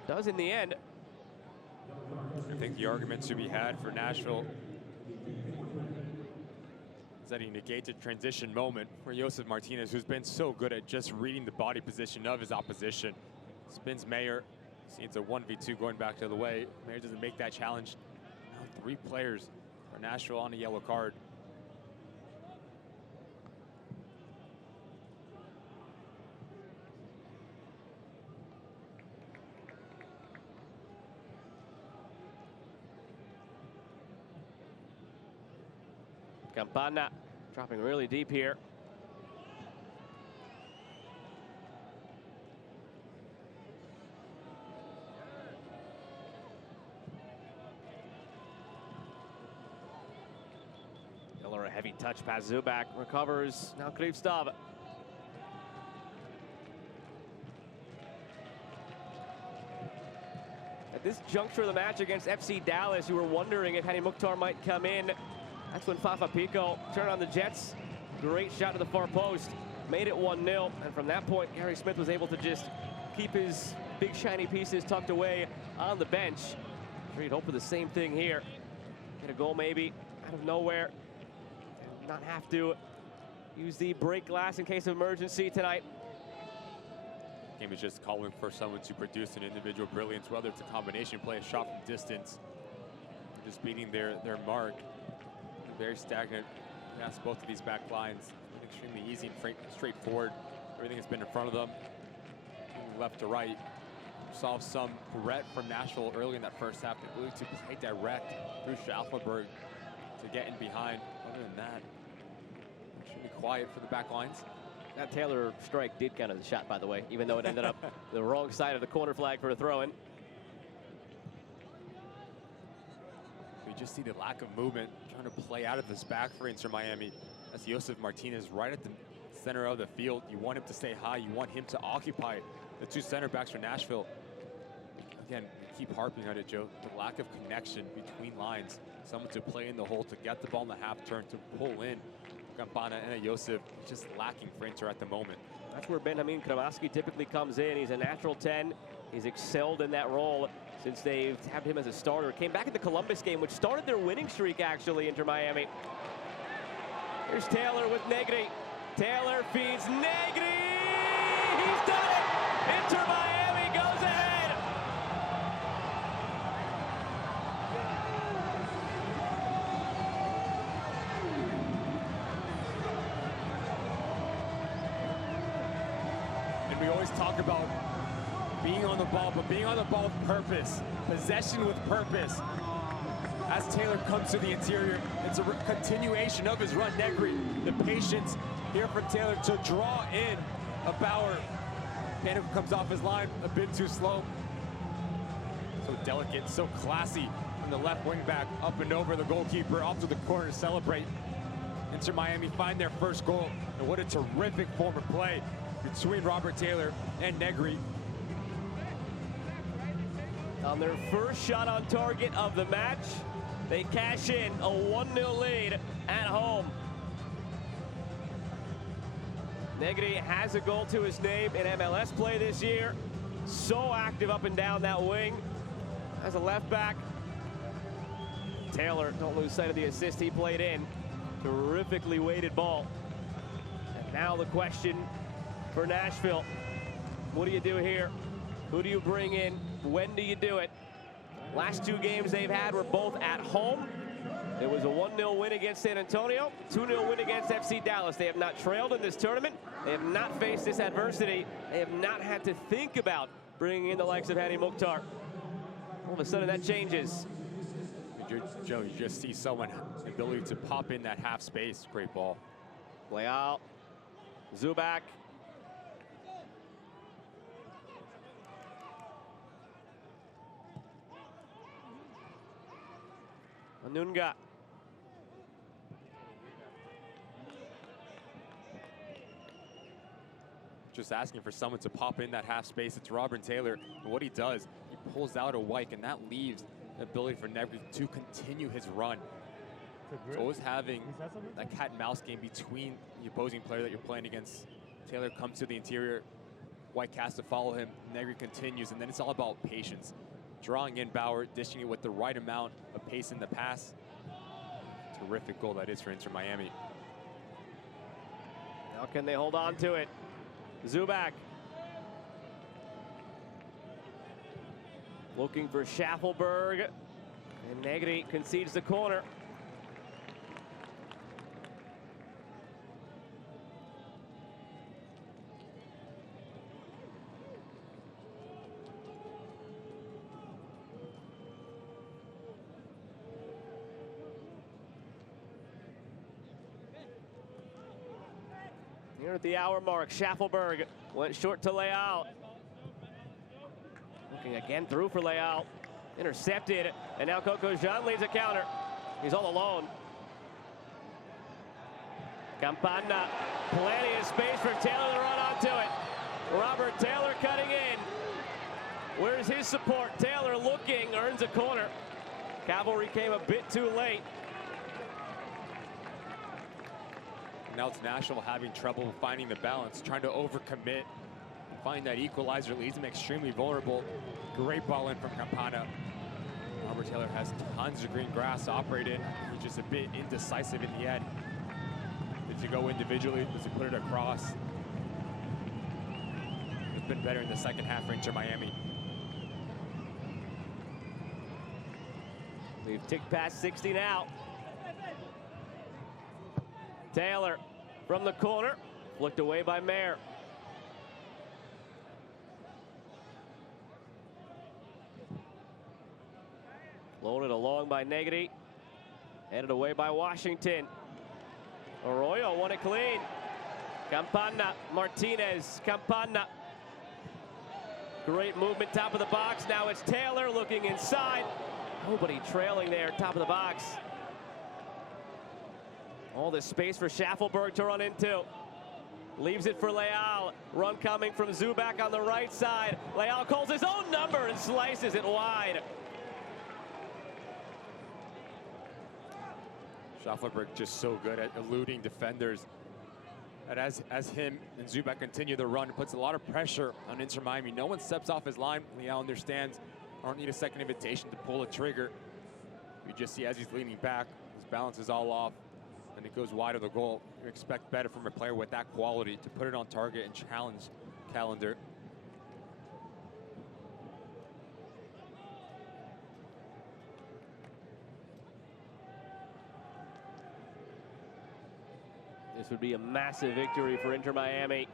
Does in the end. I think the argument to be had for Nashville is that he negates a transition moment for Josef Martinez, who's been so good at just reading the body position of his opposition. Spins Mayer, sees a 1v2 going back to the way. Mayer doesn't make that challenge. Now 3 players for Nashville on a yellow card. Campana dropping really deep here. Miller, a heavy touch pass. Zubak recovers. Now Krivstav. At this juncture of the match against FC Dallas, you were wondering if Hani Mukhtar might come in. That's when Fafa Pico turned on the Jets. Great shot to the far post. Made it 1-0. And from that point, Gary Smith was able to just keep his big shiny pieces tucked away on the bench. I'm sure you'd hope for the same thing here. Get a goal maybe out of nowhere. And not have to use the break glass in case of emergency tonight. Game is just calling for someone to produce an individual brilliance, whether it's a combination play, a shot from distance, just beating their mark. Very stagnant past both of these back lines. Extremely easy and straightforward. Everything has been in front of them, left to right. Saw some threat from Nashville early in that first half, the ability to play direct through Schaffenberg to get in behind. Other than that, extremely quiet for the back lines. That Taylor strike did count as a shot, by the way, even though it ended up the wrong side of the corner flag for a throw-in. We just see the lack of movement trying to play out of this back for Inter Miami. That's Josef Martinez right at the center of the field. You want him to stay high. You want him to occupy the 2 center backs for Nashville. Again, we keep harping on it, Joe. The lack of connection between lines. Someone to play in the hole, to get the ball in the half turn, to pull in. Campana and Josef just lacking for Inter at the moment. That's where Benjamin Kramaski typically comes in. He's a natural 10. He's excelled in that role since they've tabbed him as a starter. Came back in the Columbus game, which started their winning streak, actually, Inter Miami. Here's Taylor with Negri. Taylor feeds Negri. He's done it. Inter Miami goes ahead. And we always talk about being on the ball, but being on the ball with purpose, possession with purpose. As Taylor comes to the interior, it's a continuation of his run. Negri, the patience here for Taylor to draw in a Bauer. Panic comes off his line a bit too slow. So delicate, so classy from the left wing back, up and over the goalkeeper, off to the corner to celebrate. Inter Miami find their first goal, and what a terrific form of play between Robert Taylor and Negri. On their first shot on target of the match, they cash in a 1-0 lead at home. Negri has a goal to his name in MLS play this year. So active up and down that wing as a left back. Taylor, don't lose sight of the assist he played in. Terrifically weighted ball. And now the question for Nashville. What do you do here? Who do you bring in? When do you do it? Last 2 games they've had were both at home. It was a 1-0 win against San Antonio, 2-0 win against FC Dallas. They have not trailed in this tournament. They have not faced this adversity. They have not had to think about bringing in the likes of Hani Mukhtar. All of a sudden that changes. Joe, you just see someone ability to pop in that half space. Great ball. Leal, Zubak. Anunga. Just asking for someone to pop in that half space. It's Robert Taylor, and what he does, he pulls out a Wyke, and that leaves the ability for Negri to continue his run. It's always having that cat and mouse game between the opposing player that you're playing against. Taylor comes to the interior, White casts to follow him, Negri continues, and then it's all about patience. Drawing in Bauer, dishing it with the right amount of pace in the pass. Terrific goal that is for Inter Miami. How can they hold on to it? Zubak. Looking for Schaffelberg. And Negri concedes the corner. Here at the hour mark, Schaffelberg went short to Leal. Looking again through for Leal. Intercepted, and now Coco Jean leads a counter. He's all alone. Campana, plenty of space for Taylor to run onto it. Robert Taylor cutting in. Where's his support? Taylor looking, earns a corner. Cavalry came a bit too late. Now it's Nashville having trouble finding the balance, trying to overcommit. Find that equalizer, leaves them extremely vulnerable. Great ball in from Campana. Robert Taylor has tons of green grass to operate in. He's just a bit indecisive in the end. Does he go individually? Does he put it across? It's been better in the second half for Inter Miami. We've ticked past 60 now. Taylor from the corner, flicked away by Mayer. Loaded along by Negri. Headed away by Washington. Arroyo won it clean. Campana, Martinez, Campana. Great movement, top of the box. Now it's Taylor looking inside. Nobody trailing there, top of the box. All this space for Schaffelberg to run into. Leaves it for Leal. Run coming from Zubak on the right side. Leal calls his own number and slices it wide. Schaffelberg just so good at eluding defenders. And as him and Zubak continue the run, it puts a lot of pressure on Inter Miami. No one steps off his line. Leal understands, I don't need a second invitation to pull a trigger. You just see as he's leaning back, his balance is all off, and it goes wide of the goal. You expect better from a player with that quality to put it on target and challenge Calendar. This would be a massive victory for Inter Miami.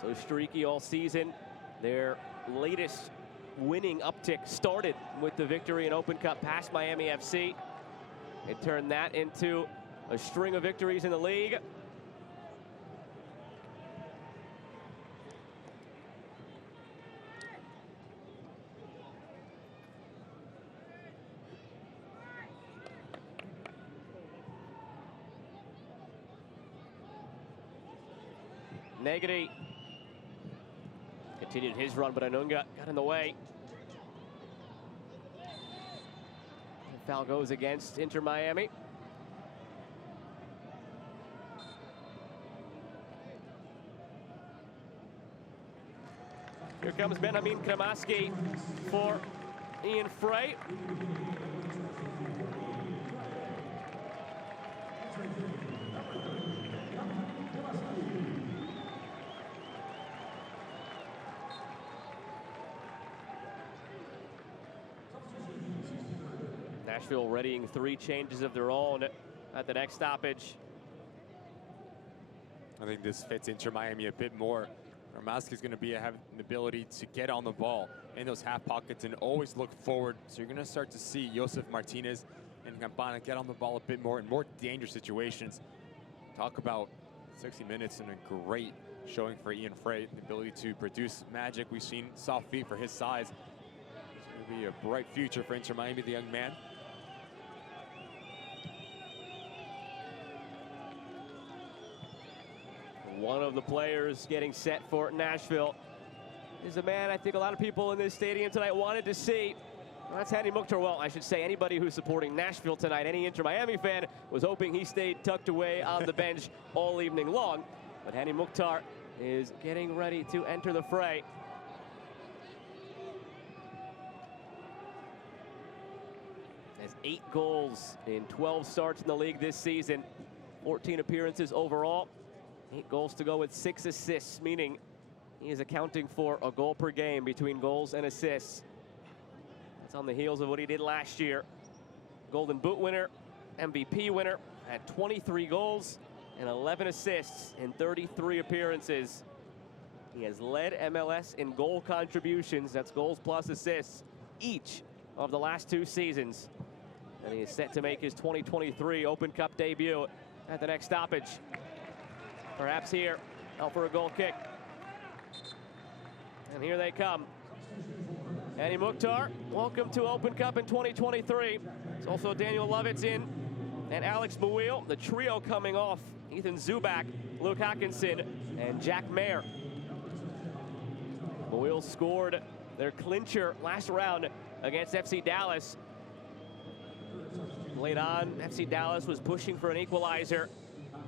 So streaky all season. Their latest winning uptick started with the victory in Open Cup past Miami FC. It turned that into a string of victories in the league. Negri continued his run, but Anunga got in the way. And foul goes against Inter Miami. Here comes Benjamin Kramaski for Ian Frey. Nashville readying 3 changes of their own at the next stoppage. I think this fits Inter Miami a bit more. Kramaski's going to have the ability to get on the ball in those half pockets and always look forward. So you're going to start to see Josef Martinez and Campana get on the ball a bit more in more dangerous situations. Talk about 60 minutes and a great showing for Ian Frey. The ability to produce magic. We've seen soft feet for his size. It's going to be a bright future for Inter Miami, the young man. One of the players getting set for Nashville is a man I think a lot of people in this stadium tonight wanted to see. Well, that's Hany Mukhtar. Well, I should say anybody who's supporting Nashville tonight, any Inter Miami fan, was hoping he stayed tucked away on the bench all evening long. But Hany Mukhtar is getting ready to enter the fray. Has 8 goals in 12 starts in the league this season. 14 appearances overall. 8 goals to go with 6 assists, meaning he is accounting for a goal per game between goals and assists. That's on the heels of what he did last year. Golden Boot winner, MVP winner, had 23 goals and 11 assists in 33 appearances. He has led MLS in goal contributions, that's goals plus assists, each of the last 2 seasons. And he is set to make his 2023 Open Cup debut at the next stoppage. Perhaps here, out for a goal kick. And here they come. Hany Mukhtar, welcome to Open Cup in 2023. It's also Daniel Lovitz in and Alex Muil. The trio coming off Ethan Zubak, Luke Hawkinson, and Jack Mayer. Muil scored their clincher last round against FC Dallas. Late on, FC Dallas was pushing for an equalizer.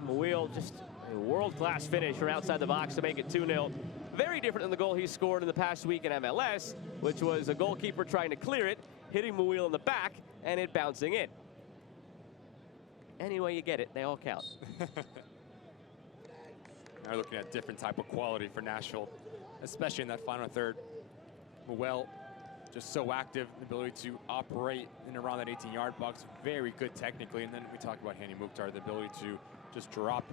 Muil just a world-class finish from outside the box to make it 2-0. Very different than the goal he scored in the past week in MLS, which was a goalkeeper trying to clear it, hitting Muil in the back, and it bouncing in. Any way you get it, they all count. Now we're looking at a different type of quality for Nashville, especially in that final third. Muil, just so active, the ability to operate in around that 18-yard box, very good technically. And then we talk about Hany Mukhtar, the ability to just drop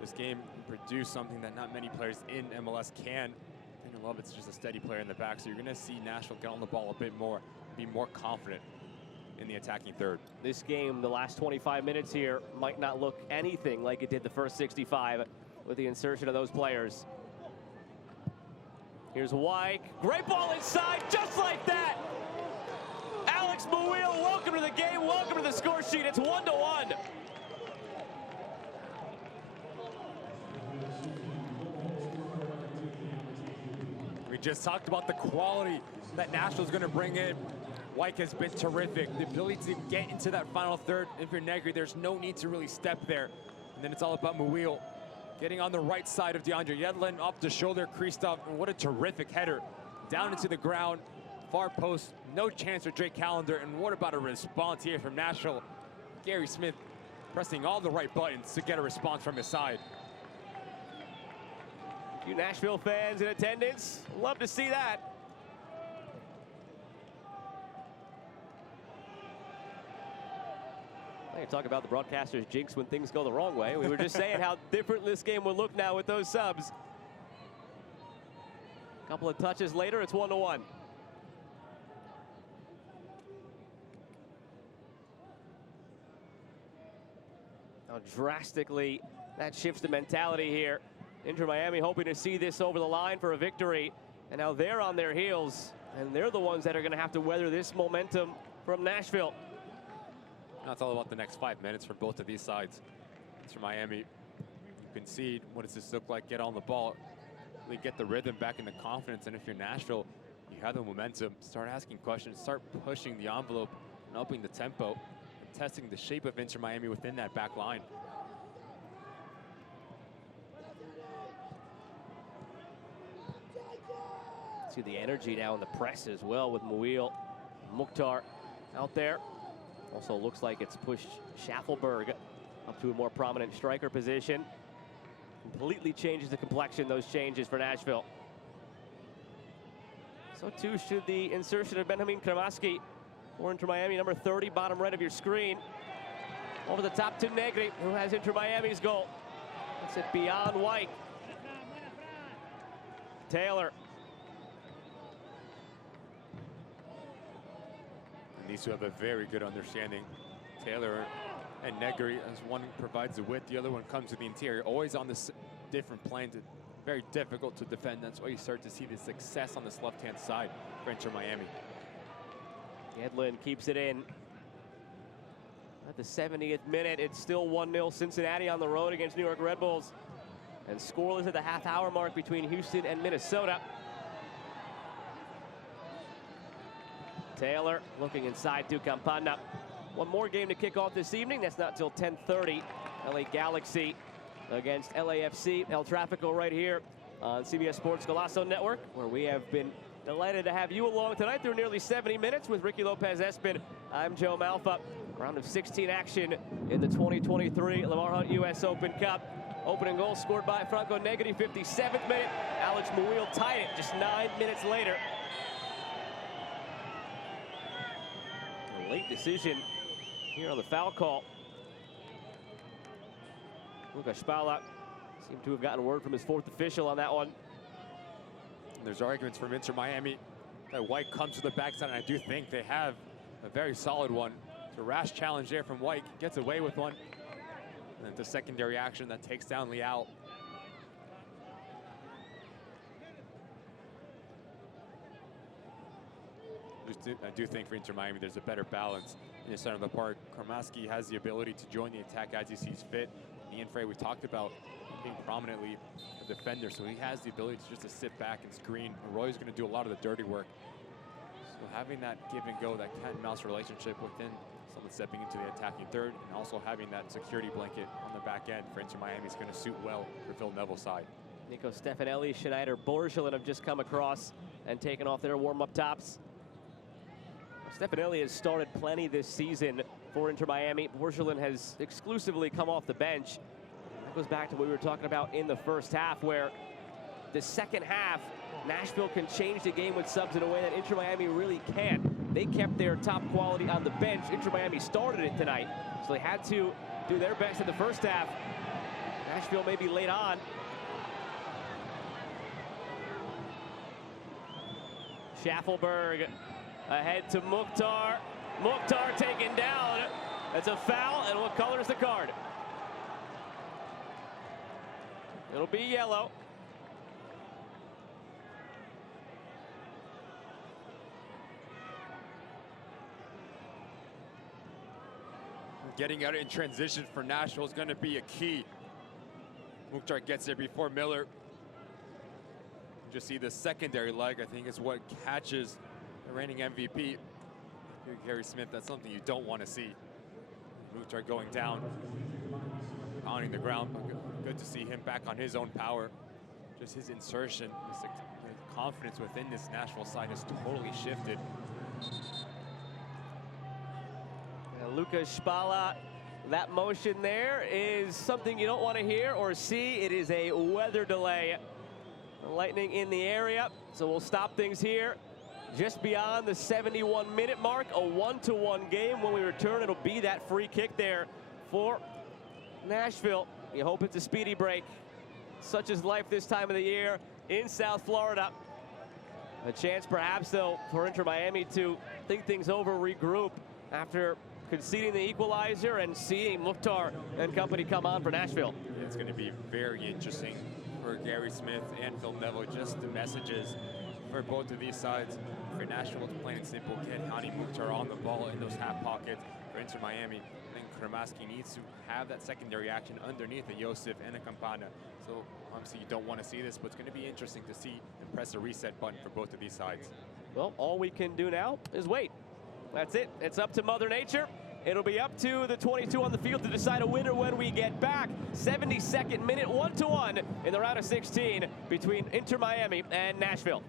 this game and produce something that not many players in MLS can. Daniel Lovitz is just a steady player in the back, so you're going to see Nashville get on the ball a bit more, be more confident in the attacking third. This game, the last 25 minutes here, might not look anything like it did the first 65 with the insertion of those players. Here's Wyke, great ball inside, just like that. Alex Muil, welcome to the game, welcome to the score sheet. It's 1-1. We just talked about the quality that Nashville's going to bring in. Wyke has been terrific. The ability to get into that final third. If you're Negri, there's no need to really step there. And then it's all about Muil getting on the right side of DeAndre Yedlin, off the shoulder, Kristoff. And what a terrific header. Down into the ground, far post, no chance for Drake Callender. And what about a response here from Nashville? Gary Smith pressing all the right buttons to get a response from his side. You Nashville fans in attendance, love to see that. I can talk about the broadcaster's jinx when things go the wrong way. We were just saying how different this game would look now with those subs. A couple of touches later, it's 1-1. How drastically that shifts the mentality here. Inter Miami hoping to see this over the line for a victory. And now they're on their heels, and they're the ones that are going to have to weather this momentum from Nashville. Now it's all about the next 5 minutes for both of these sides. Inter Miami, you concede. What does this look like? Get on the ball, really get the rhythm back into confidence. And if you're Nashville, you have the momentum. Start asking questions, start pushing the envelope and upping the tempo, and testing the shape of Inter Miami within that back line. See the energy now in the press as well with Muil. Mukhtar out there. Also looks like it's pushed Schaffelberg up to a more prominent striker position. Completely changes the complexion, those changes for Nashville. So too should the insertion of Benjamin Kramaski for Inter Miami, number 30, bottom right of your screen. Over the top to Negri, who has Inter Miami's goal. That's it beyond Wyke. Taylor. These two have a very good understanding. Taylor and Negri, as one provides the width, the other one comes to the interior. Always on this different plane. Very difficult to defend. That's why you start to see the success on this left-hand side for Inter Miami. Yedlin keeps it in. At the 70th minute, it's still 1-0 Cincinnati on the road against New York Red Bulls. And scoreless at the half-hour mark between Houston and Minnesota. Taylor looking inside to Campana. One more game to kick off this evening. That's not till 10:30. LA Galaxy against LAFC. El Tráfico right here on CBS Sports Golazo Network, where we have been delighted to have you along tonight through nearly 70 minutes with Ricky Lopez-Espin. I'm Joe Malfa. Round of 16 action in the 2023 Lamar Hunt U.S. Open Cup. Opening goal scored by Franco Negri, 57th minute. Alex Muil tied it just 9 minutes later. A late decision here on the foul call. Lucas Spala seemed to have gotten word from his fourth official on that one. And there's arguments from Inter Miami that White comes to the backside, and I do think they have a very solid one. It's a rash challenge there from White, gets away with one. And then the secondary action that takes down Leal. I do think for Inter Miami there's a better balance in the center of the park. Karmaski has the ability to join the attack as he sees fit. Ian Frey, we talked about being prominently a defender, so he has the ability to just sit back and screen. And Roy's going to do a lot of the dirty work. So having that give and go, that cat and mouse relationship within someone stepping into the attacking third, and also having that security blanket on the back end for Inter Miami is going to suit well for Phil Neville's side. Nico Stefanelli, Schneider, Borgelin have just come across and taken off their warm-up tops. Stefanelli has started plenty this season for Inter Miami. Borgelin has exclusively come off the bench. That goes back to what we were talking about in the first half, where the second half, Nashville can change the game with subs in a way that Inter Miami really can't. They kept their top quality on the bench. Inter Miami started it tonight, so they had to do their best in the first half. Nashville may be late on. Schaffelberg ahead to Mukhtar. Mukhtar taken down. That's a foul, and what color is the card? It'll be yellow. Getting out in transition for Nashville is going to be a key. Mukhtar gets there before Miller. Just see the secondary leg, I think, is what catches the reigning MVP, Gary Smith. That's something you don't want to see. Mukhtar going down, pounding the ground. Good to see him back on his own power. Just his insertion, his confidence within this Nashville side has totally shifted. Lucas Spala, that motion there is something you don't want to hear or see. It is a weather delay. Lightning in the area, so we'll stop things here. Just beyond the 71-minute mark, a 1-1 game. When we return, it'll be that free kick there for Nashville. You hope it's a speedy break. Such is life this time of the year in South Florida. A chance perhaps, though, for Inter Miami to think things over, regroup after conceding the equalizer and seeing Mukhtar and company come on for Nashville. It's going to be very interesting for Gary Smith and Phil Neville. Just the messages for both of these sides. For Nashville, it's plain and simple. Get Hani Mukhtar on the ball in those half pockets. For Inter Miami, I think Kramaski needs to have that secondary action underneath a Josef and a Campana. So obviously you don't want to see this, but it's going to be interesting to see and press a reset button for both of these sides. Well, all we can do now is wait. That's it. It's up to Mother Nature. It'll be up to the 22 on the field to decide a winner when we get back. 72nd minute, 1-1 in the round of 16 between Inter Miami and Nashville.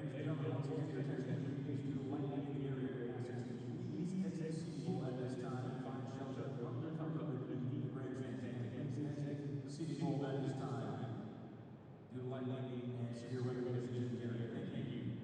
Ladies and gentlemen, once again, your attention, please to the lightning in the area. Please exit seatable at this time and find shelter from the EV grandstand. Please exit seatable at this time. Due to lightning and severe weather conditions in the area. Thank you.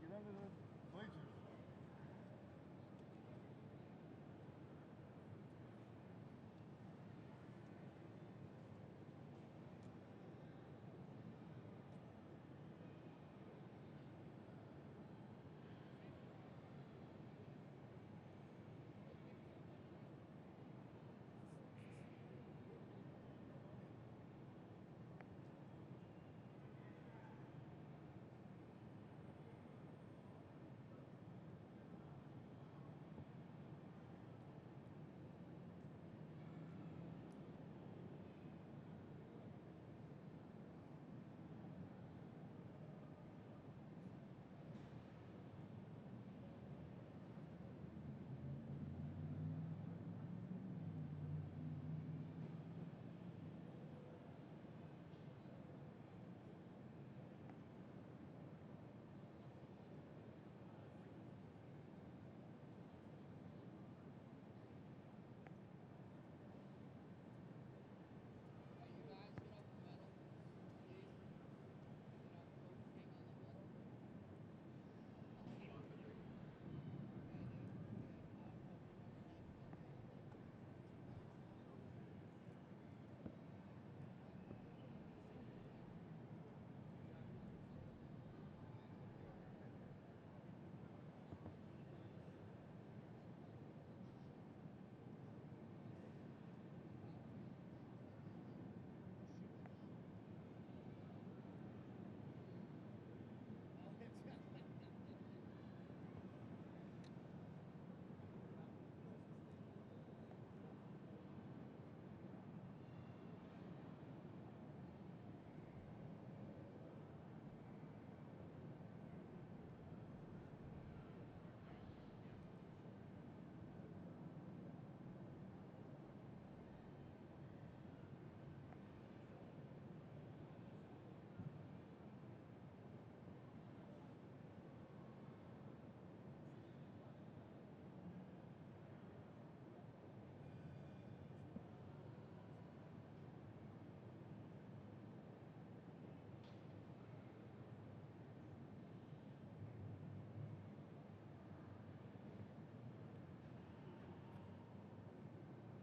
Get under the bleachers.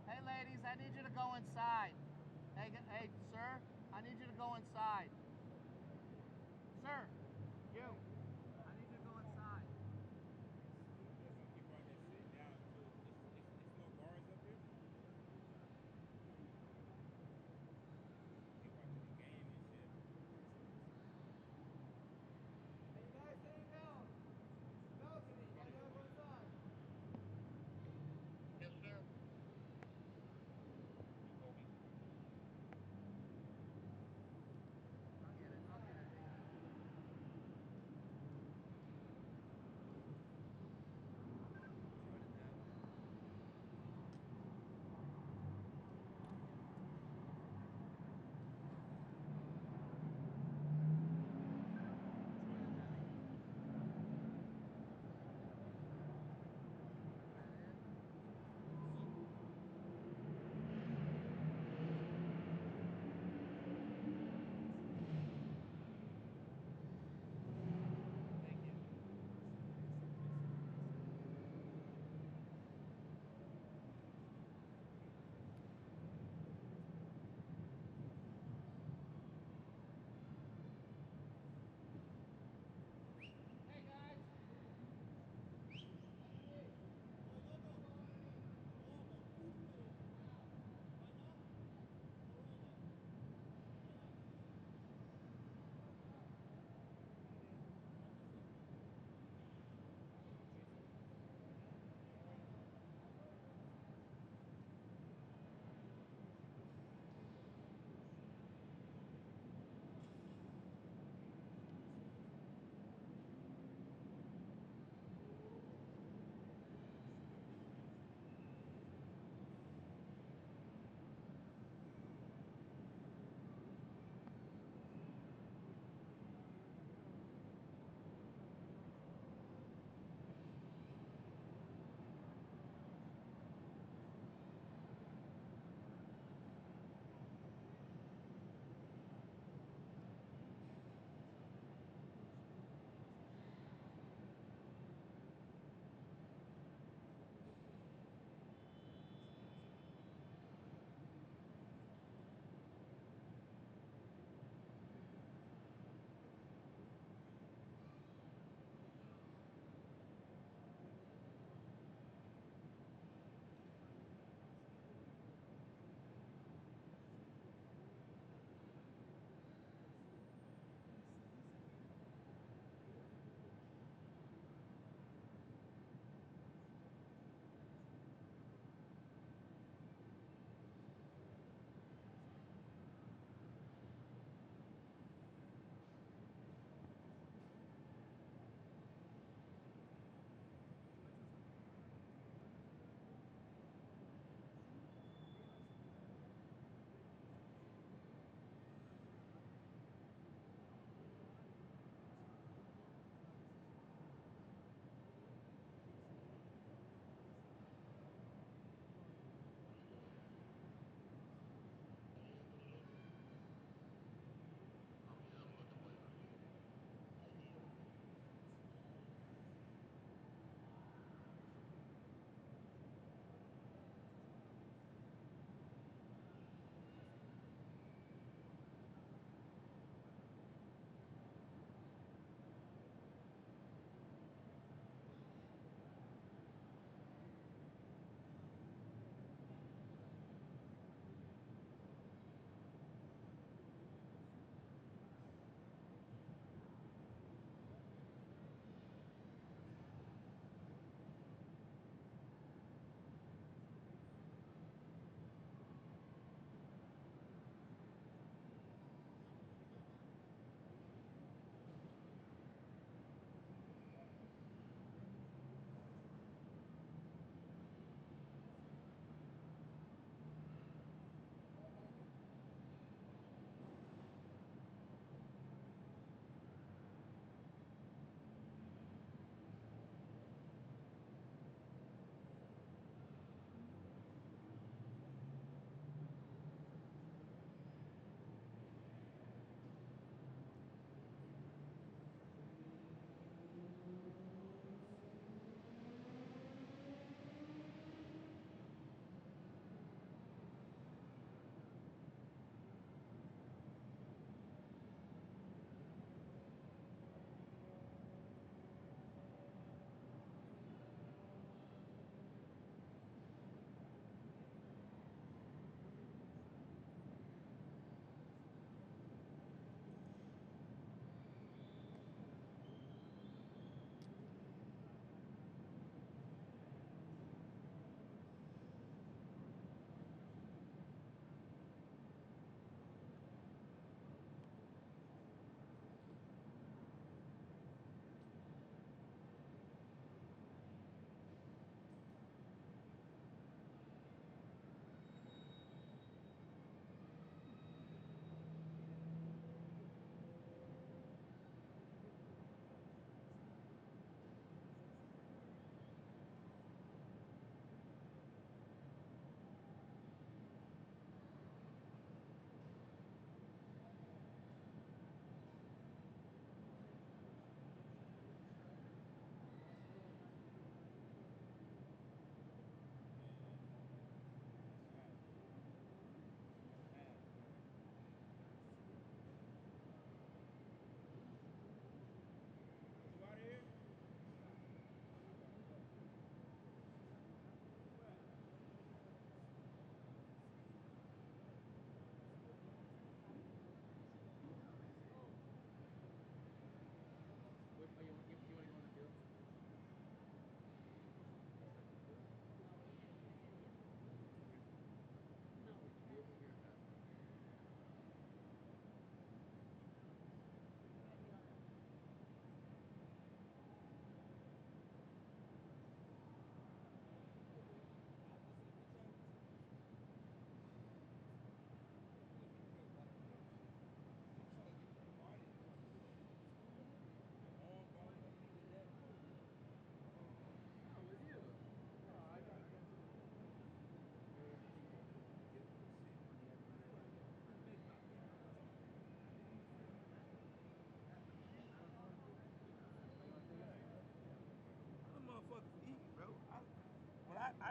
Hey, ladies, I need you to go inside. Hey, sir, I need you to go inside. Sir, you. I need you to go inside. Hey, you guys sitting down? Balcony, you gotta go inside. Yes, sir.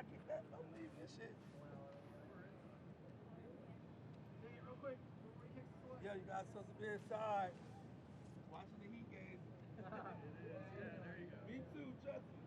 I get that. I'm leaving this shit. Real quick, before he kicks this away. Yo, you guys supposed to be inside. Watching the Heat game. It is. Yeah, there you go. Me too, Justin.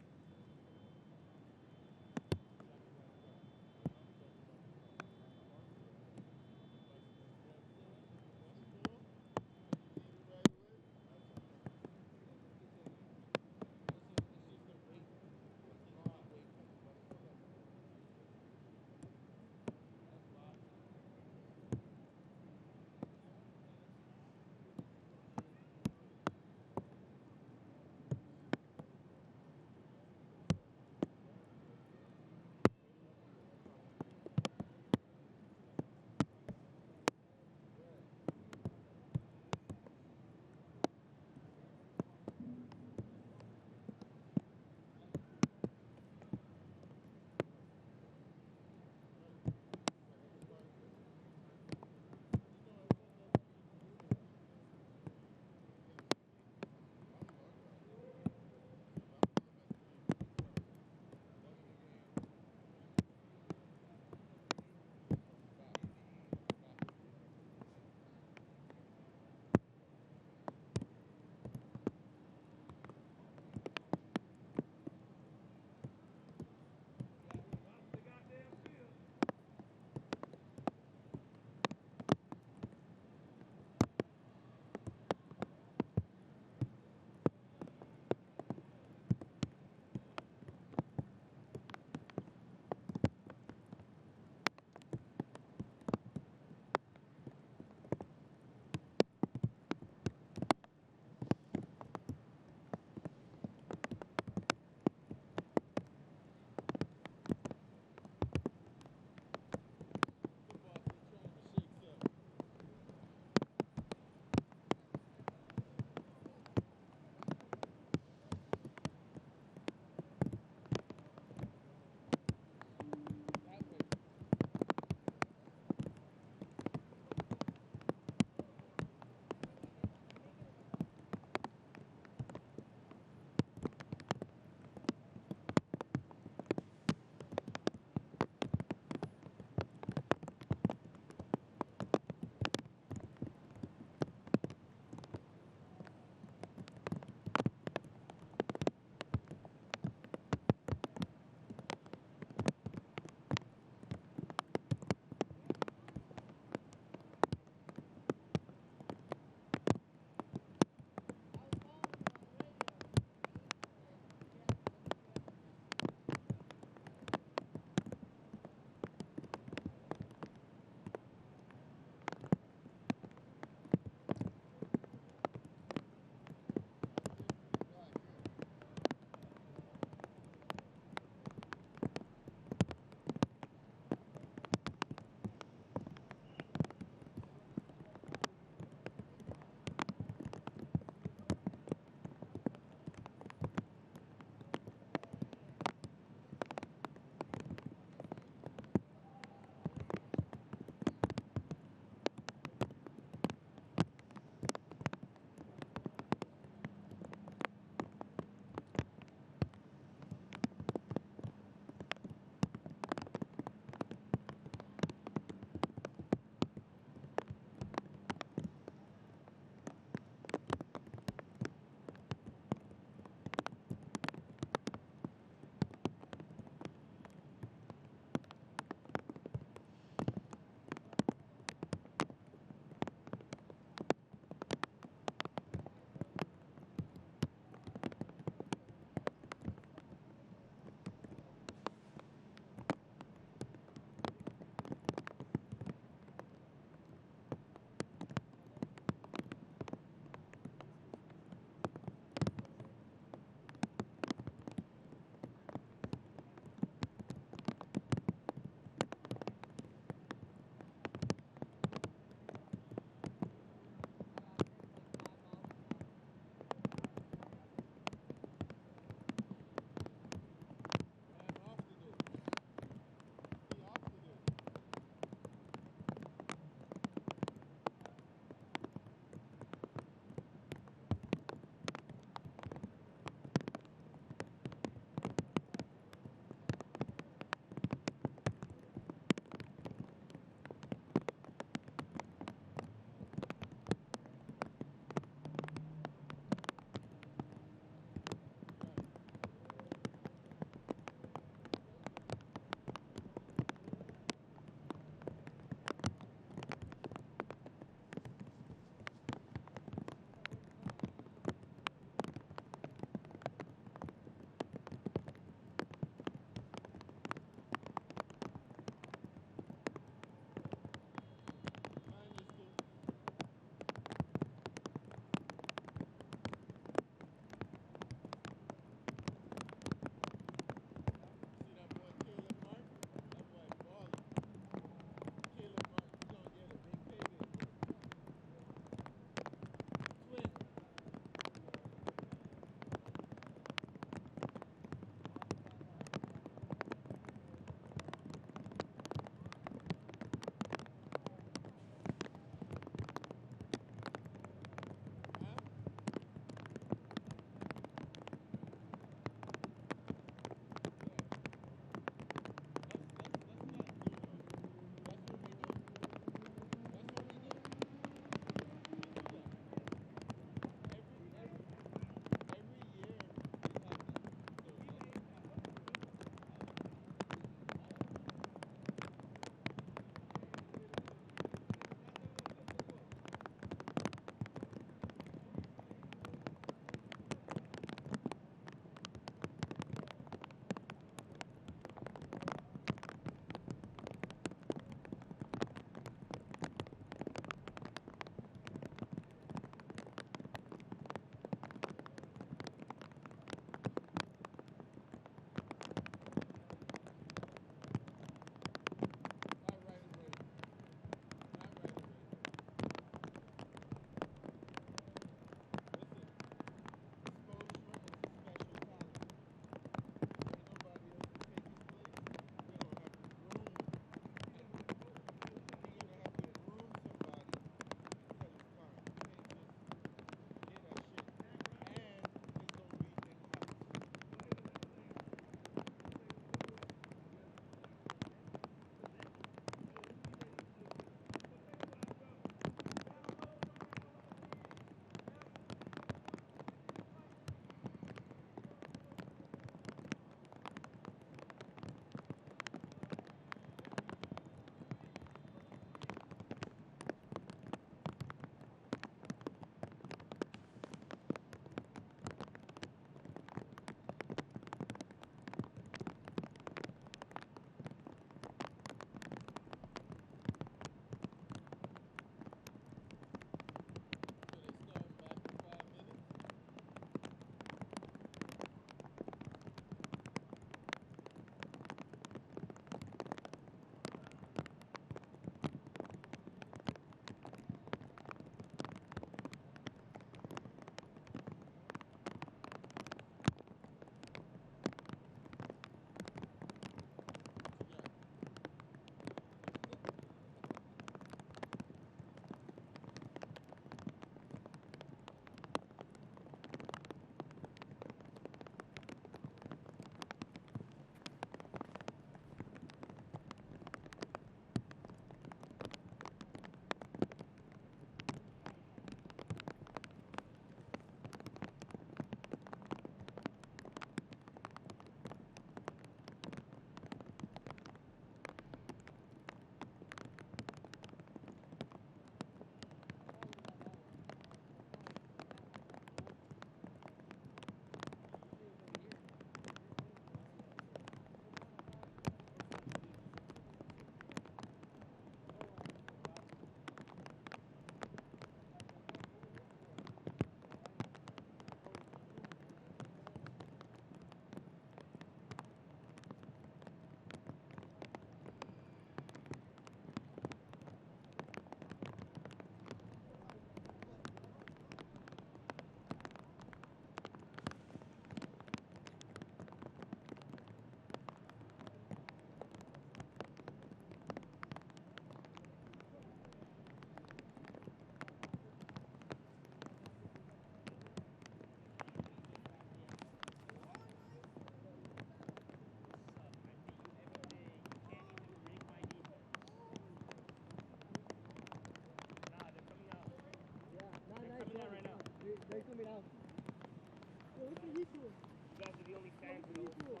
guys are the only fans in the whole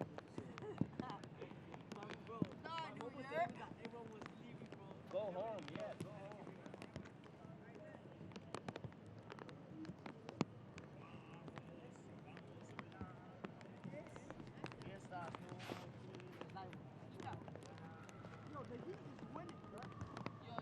Go home, yeah, go home. Yo, the Heat is winning, bro. Yo.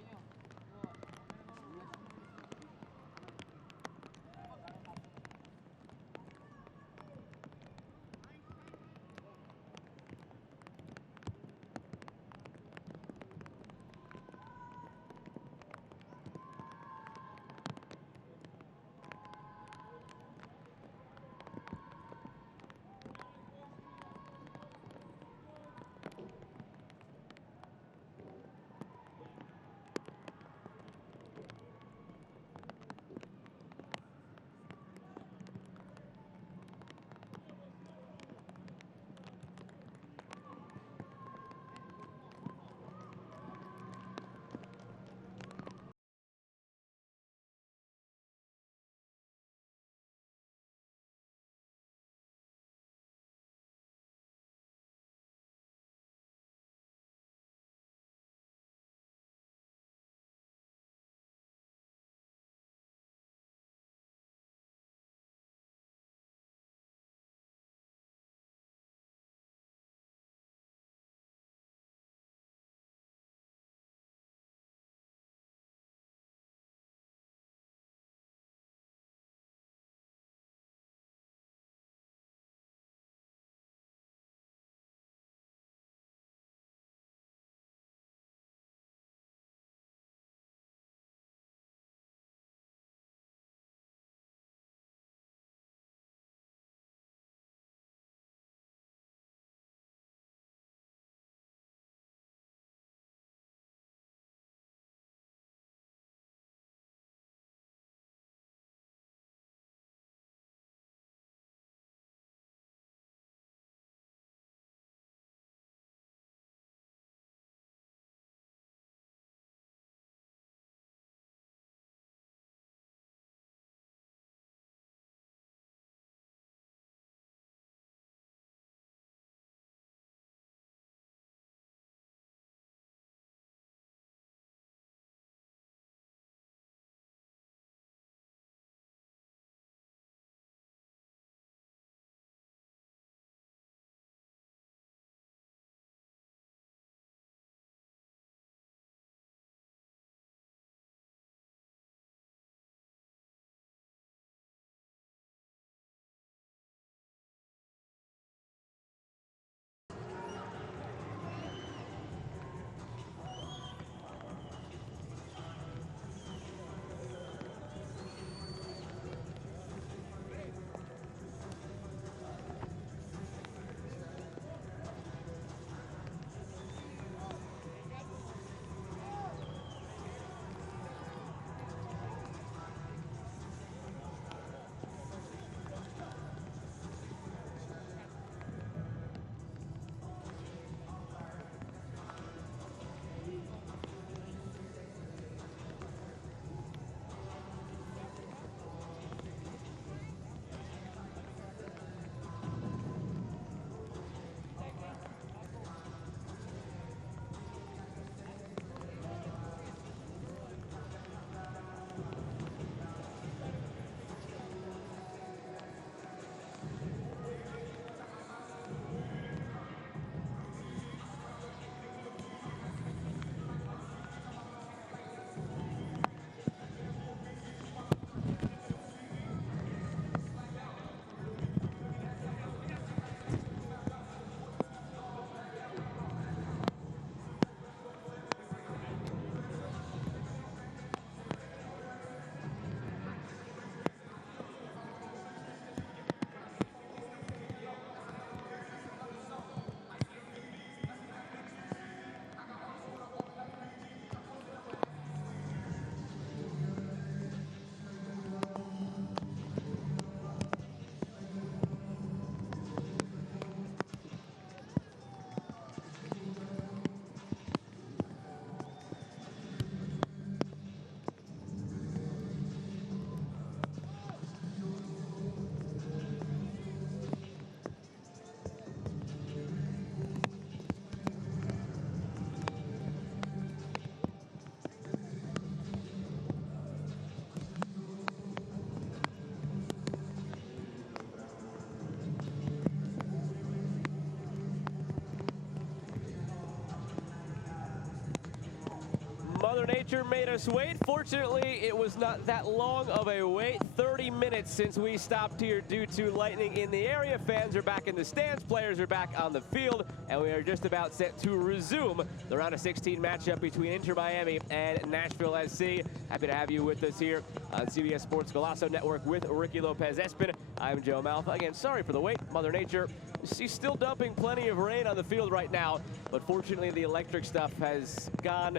Mother Nature made us wait. Fortunately, it was not that long of a wait. 30 minutes since we stopped here due to lightning in the area. Fans are back in the stands, players are back on the field, and we are just about set to resume the round of 16 matchup between Inter Miami and Nashville SC. Happy to have you with us here on CBS Sports Golazo Network with Ricky Lopez-Espin. I'm Joe Malfa. Again, sorry for the wait. Mother Nature, she's still dumping plenty of rain on the field right now, but fortunately the electric stuff has gone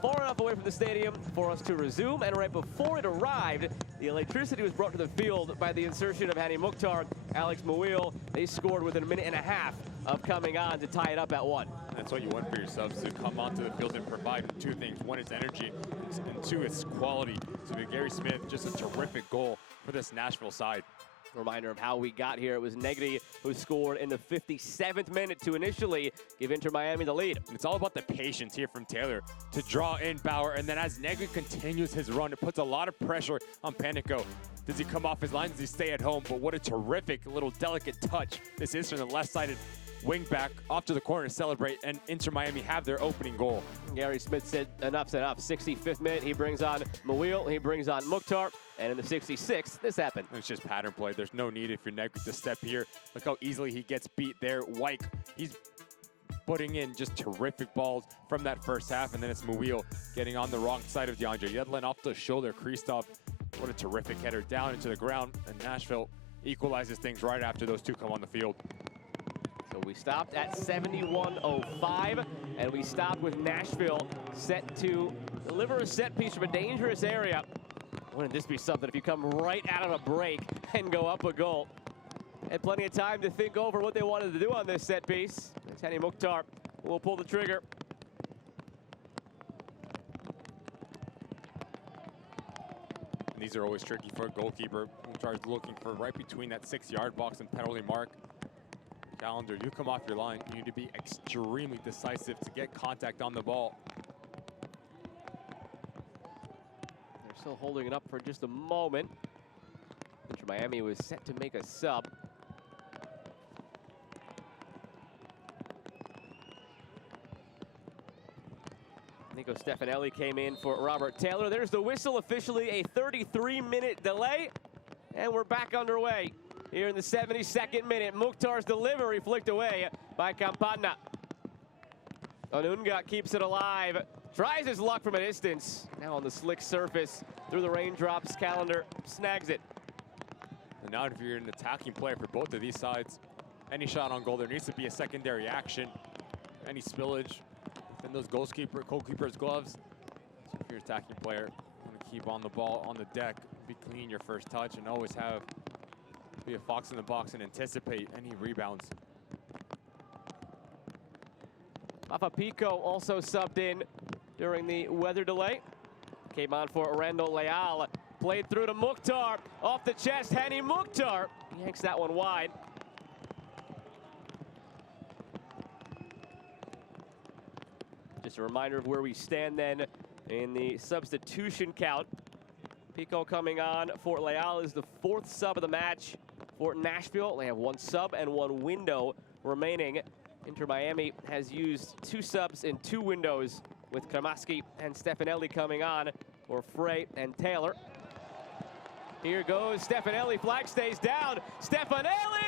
far enough away from the stadium for us to resume. And right before it arrived, the electricity was brought to the field by the insertion of Hani Mukhtar, Alex Mouil. They scored within a minute and a half of coming on to tie it up at 1. That's what you want for your subs, to come onto the field and provide two things. One is energy, and two is quality. So Gary Smith, just a terrific goal for this Nashville side. Reminder of how we got here. It was Negri who scored in the 57th minute to initially give Inter Miami the lead. And it's all about the patience here from Taylor to draw in Bauer, and then as Negri continues his run, it puts a lot of pressure on Panico. Does he come off his line? Does he stay at home? But what a terrific little delicate touch this is from the left-sided wing back off to the corner to celebrate, and Inter Miami have their opening goal. Gary Smith said enough's enough. 65th minute, he brings on Mouil, he brings on Mukhtar, and in the 66th, this happened. It's just pattern play. There's no need if you're Negri to step here. Look how easily he gets beat there. Wyke, he's putting in just terrific balls from that first half, and then it's Mouil getting on the wrong side of DeAndre Yedlin off the shoulder, Kristoff. What a terrific header down into the ground, and Nashville equalizes things right after those two come on the field. So we stopped at 71:05, and we stopped with Nashville set to deliver a set piece from a dangerous area. Wouldn't this be something if you come right out of a break and go up a goal? Had plenty of time to think over what they wanted to do on this set piece. It's Hani Mukhtar who will pull the trigger. These are always tricky for a goalkeeper. Mukhtar is looking for right between that 6-yard box and penalty mark. Calendar, you come off your line, you need to be extremely decisive to get contact on the ball. They're still holding it up for just a moment. Inter Miami was set to make a sub. Nico Stefanelli came in for Robert Taylor. There's the whistle, officially a 33-minute delay, and we're back underway. Here in the 72nd minute, Mukhtar's delivery flicked away by Campana. Onunga keeps it alive, tries his luck from a distance. Now on the slick surface, through the raindrops, Calendar snags it. And now if you're an attacking player for both of these sides, any shot on goal, there needs to be a secondary action. Any spillage, then those goalkeeper's gloves. So if you're an attacking player, you want to keep on the ball on the deck, be clean your first touch, and always be a fox in the box and anticipate any rebounds. Rafa Pico also subbed in during the weather delay. Came on for Randall Leal. Played through to Mukhtar. Off the chest, Hani Mukhtar yanks that one wide. Just a reminder of where we stand then in the substitution count. Pico coming on for Leal is the 4th sub of the match for Nashville. They have 1 sub and 1 window remaining. Inter Miami has used 2 subs in 2 windows, with Kramaski and Stefanelli coming on for Frey and Taylor. Here goes Stefanelli, flag stays down. Stefanelli!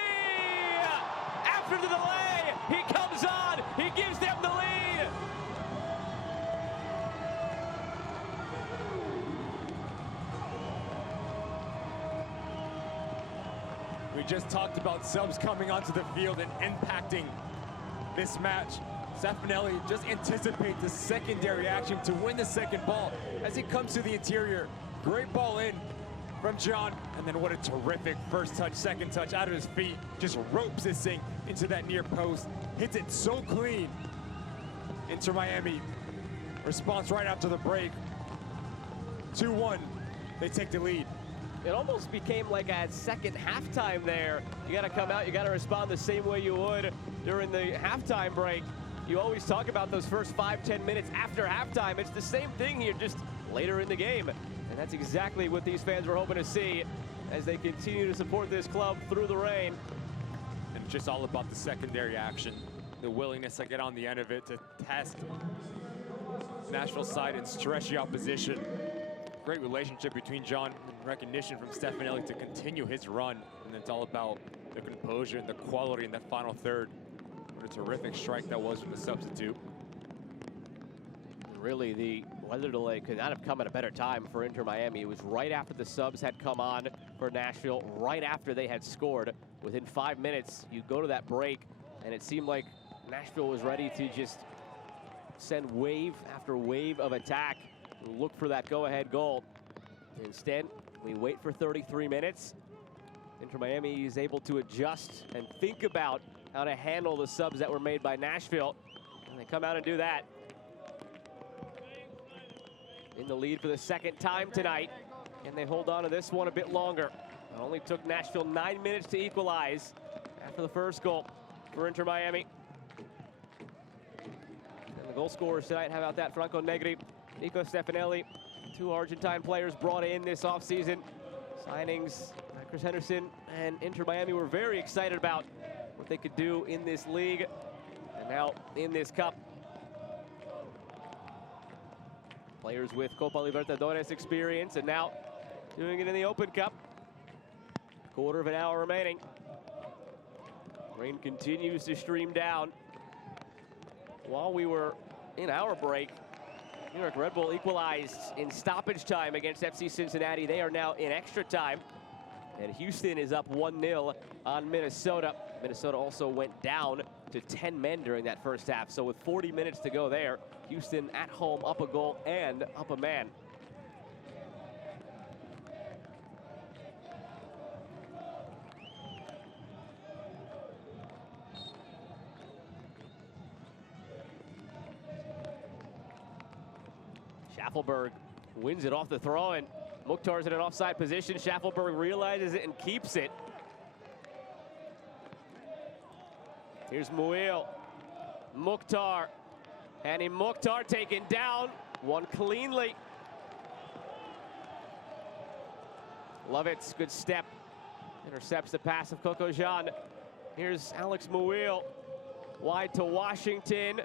After the delay, he comes on, he gives them the lead. We just talked about subs coming onto the field and impacting this match. Stefanelli just anticipates the secondary action to win the second ball as he comes to the interior. Great ball in from John, and then what a terrific first touch, second touch out of his feet. Just ropes this thing into that near post, hits it so clean. Inter Miami response right after the break. 2-1, they take the lead. It almost became like a second halftime there. You got to come out, you got to respond the same way you would during the halftime break. You always talk about those first 5-10 minutes after halftime. It's the same thing here, just later in the game. And that's exactly what these fans were hoping to see as they continue to support this club through the rain. And just all about the secondary action, the willingness to get on the end of it, to test Nashville side and stretch the opposition. Great relationship between John and recognition from Stefanelli to continue his run. And it's all about the composure and the quality in that final third. What a terrific strike that was from the substitute. Really, the weather delay could not have come at a better time for Inter Miami. It was right after the subs had come on for Nashville, right after they had scored. Within 5 minutes, you go to that break, and it seemed like Nashville was ready to just send wave after wave of attack, look for that go-ahead goal. Instead, we wait for 33 minutes. Inter Miami is able to adjust and think about how to handle the subs that were made by Nashville, and they come out and do that. In the lead for the second time tonight, and they hold on to this one a bit longer. It only took Nashville 9 minutes to equalize after the first goal for Inter Miami. And the goal scorers tonight, how about that? Franco Negri, Nico Stefanelli, two Argentine players brought in this offseason. Signings, Chris Henderson and Inter Miami were very excited about what they could do in this league and now in this cup. Players with Copa Libertadores experience and now doing it in the Open Cup. Quarter of an hour remaining. Rain continues to stream down. While we were in our break, New York Red Bull equalized in stoppage time against FC Cincinnati. They are now in extra time. And Houston is up 1-0 on Minnesota. Minnesota also went down to 10 men during that first half. So with 40 minutes to go there, Houston at home up a goal and up a man. Schaffelberg wins it off the throw-in. Mukhtar's in an offside position. Schaffelberg realizes it and keeps it. Here's Muil. Mukhtar. Hani Mukhtar taken down. Won cleanly. Lovitz, good step. Intercepts the pass of Coco Jean. Here's Alex Muil. Wide to Washington.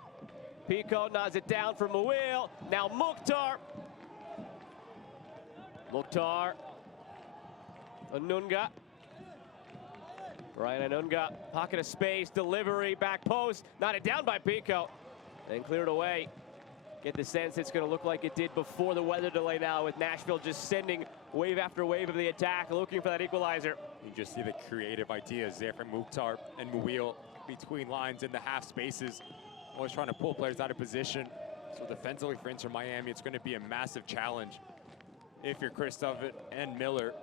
Pico nods it down for Muil. Now Mukhtar. Mukhtar. Anunga. Ryan Anunga, pocket of space, delivery, back post, knotted down by Pico, then cleared away. Get the sense it's going to look like it did before the weather delay now, with Nashville just sending wave after wave of the attack, looking for that equalizer. You just see the creative ideas there from Mukhtar and Muil between lines in the half spaces, always trying to pull players out of position. So defensively for Inter Miami, it's going to be a massive challenge. If you're Christoph and Miller,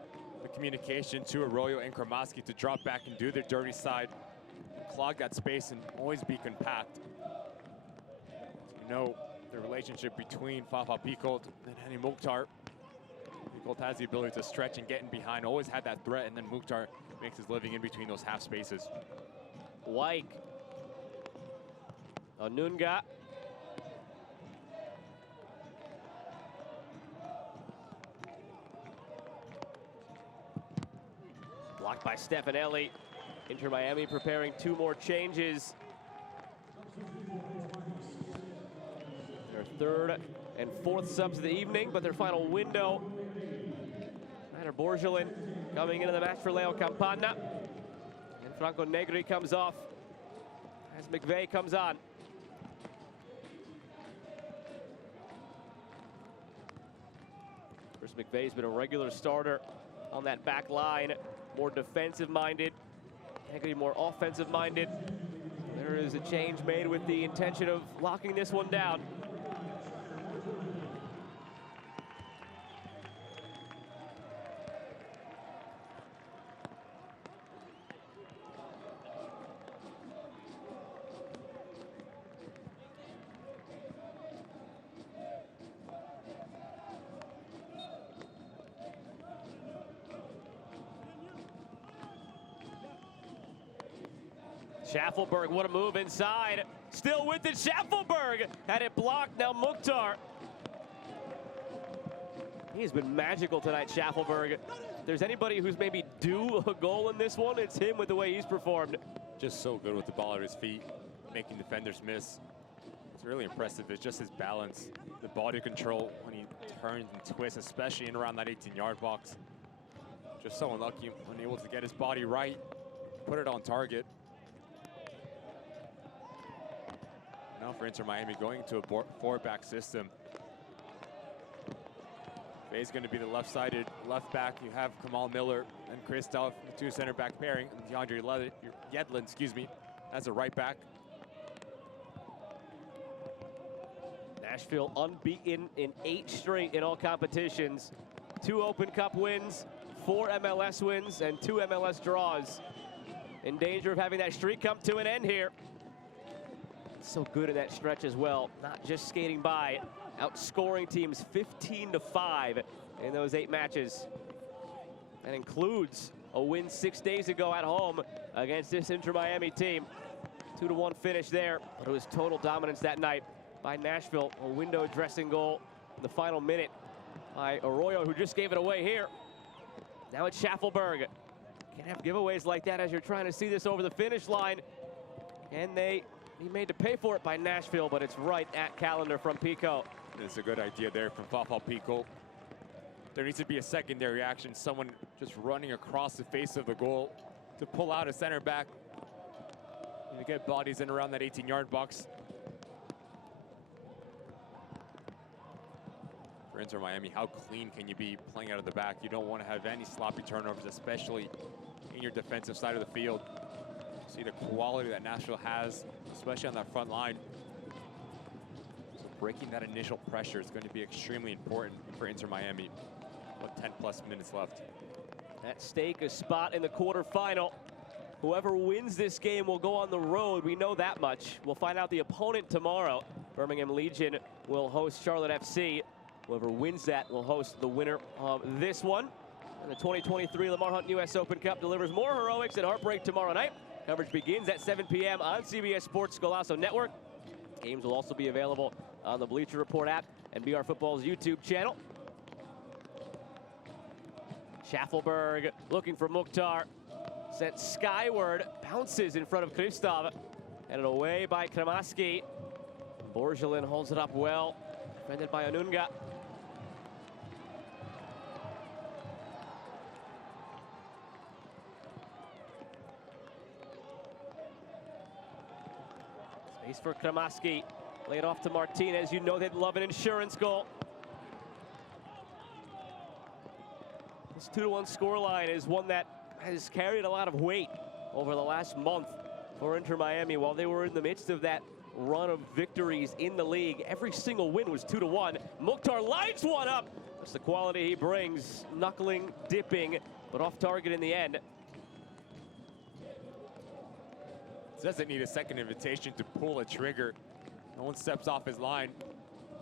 the communication to Arroyo and Kramaski to drop back and do their dirty side, clog that space and always be compact. You know, the relationship between Fafa Picoult and Hani Mukhtar. Picoult has the ability to stretch and get in behind, always had that threat, and then Mukhtar makes his living in between those half spaces. Wyke. Anunga. Blocked by Stefanelli. Inter Miami preparing two more changes. Their third and fourth subs of the evening, but their final window. Ryder Borgelin coming into the match for Leo Campana. And Franco Negri comes off as McVeigh comes on. Chris McVeigh's been a regular starter on that back line. More defensive-minded, Negri more offensive-minded. There is a change made with the intention of locking this one down. Schaffelberg, what a move inside. Still with it, Schaffelberg had it blocked, now Mukhtar. He's been magical tonight, Schaffelberg. If there's anybody who's maybe due a goal in this one, it's him with the way he's performed. Just so good with the ball at his feet, making defenders miss. really impressive is just his balance, the body control when he turns and twists, especially in around that 18-yard box. Just so unlucky, unable to get his body right, put it on target. Now for Inter Miami, going into a four-back system. Faye's going to be the left-sided left back. You have Kamal Miller and Christoph, the two center back pairing. And DeAndre Yedlin, as a right back. Nashville unbeaten in 8 straight in all competitions. 2 Open Cup wins, 4 MLS wins, and 2 MLS draws. In danger of having that streak come to an end here. So good in that stretch as well. Not just skating by, outscoring teams 15-5 in those 8 matches. That includes a win 6 days ago at home against this Inter Miami team. 2-1 finish there, but it was total dominance that night by Nashville. A window dressing goal in the final minute by Arroyo, who just gave it away here. Now it's Schaffelberg. Can't have giveaways like that as you're trying to see this over the finish line. And he made to pay for it by Nashville, but it's right at calendar from Pico. It's a good idea there from Fafal Pico. There needs to be a secondary action, someone just running across the face of the goal to pull out a center back. To get bodies in around that 18-yard box. For Inter Miami, how clean can you be playing out of the back? You don't want to have any sloppy turnovers, especially in your defensive side of the field. See the quality that Nashville has, especially on that front line. So breaking that initial pressure is going to be extremely important for Inter Miami. About 10+ minutes left. At stake, a spot in the quarterfinal. Whoever wins this game will go on the road. We know that much. We'll find out the opponent tomorrow. Birmingham Legion will host Charlotte FC. Whoever wins that will host the winner of this one. And the 2023 Lamar Hunt US Open Cup delivers more heroics and heartbreak tomorrow night. Coverage begins at 7 p.m. on CBS Sports Golazo Network. Games will also be available on the Bleacher Report app and BR Football's YouTube channel. Schaffelberg looking for Mukhtar. Sent skyward, bounces in front of Kristov. And away by Kramaski. Borgelin holds it up well. Defended by Onunga. Space for Kramaski. Lay it off to Martinez. You know they'd love an insurance goal. This 2-1 scoreline is one that has carried a lot of weight over the last month for Inter Miami. While they were in the midst of that run of victories in the league, every single win was 2-1. Mukhtar lights one up. That's the quality he brings. Knuckling, dipping, but off target in the end. Doesn't need a second invitation to pull a trigger. No one steps off his line.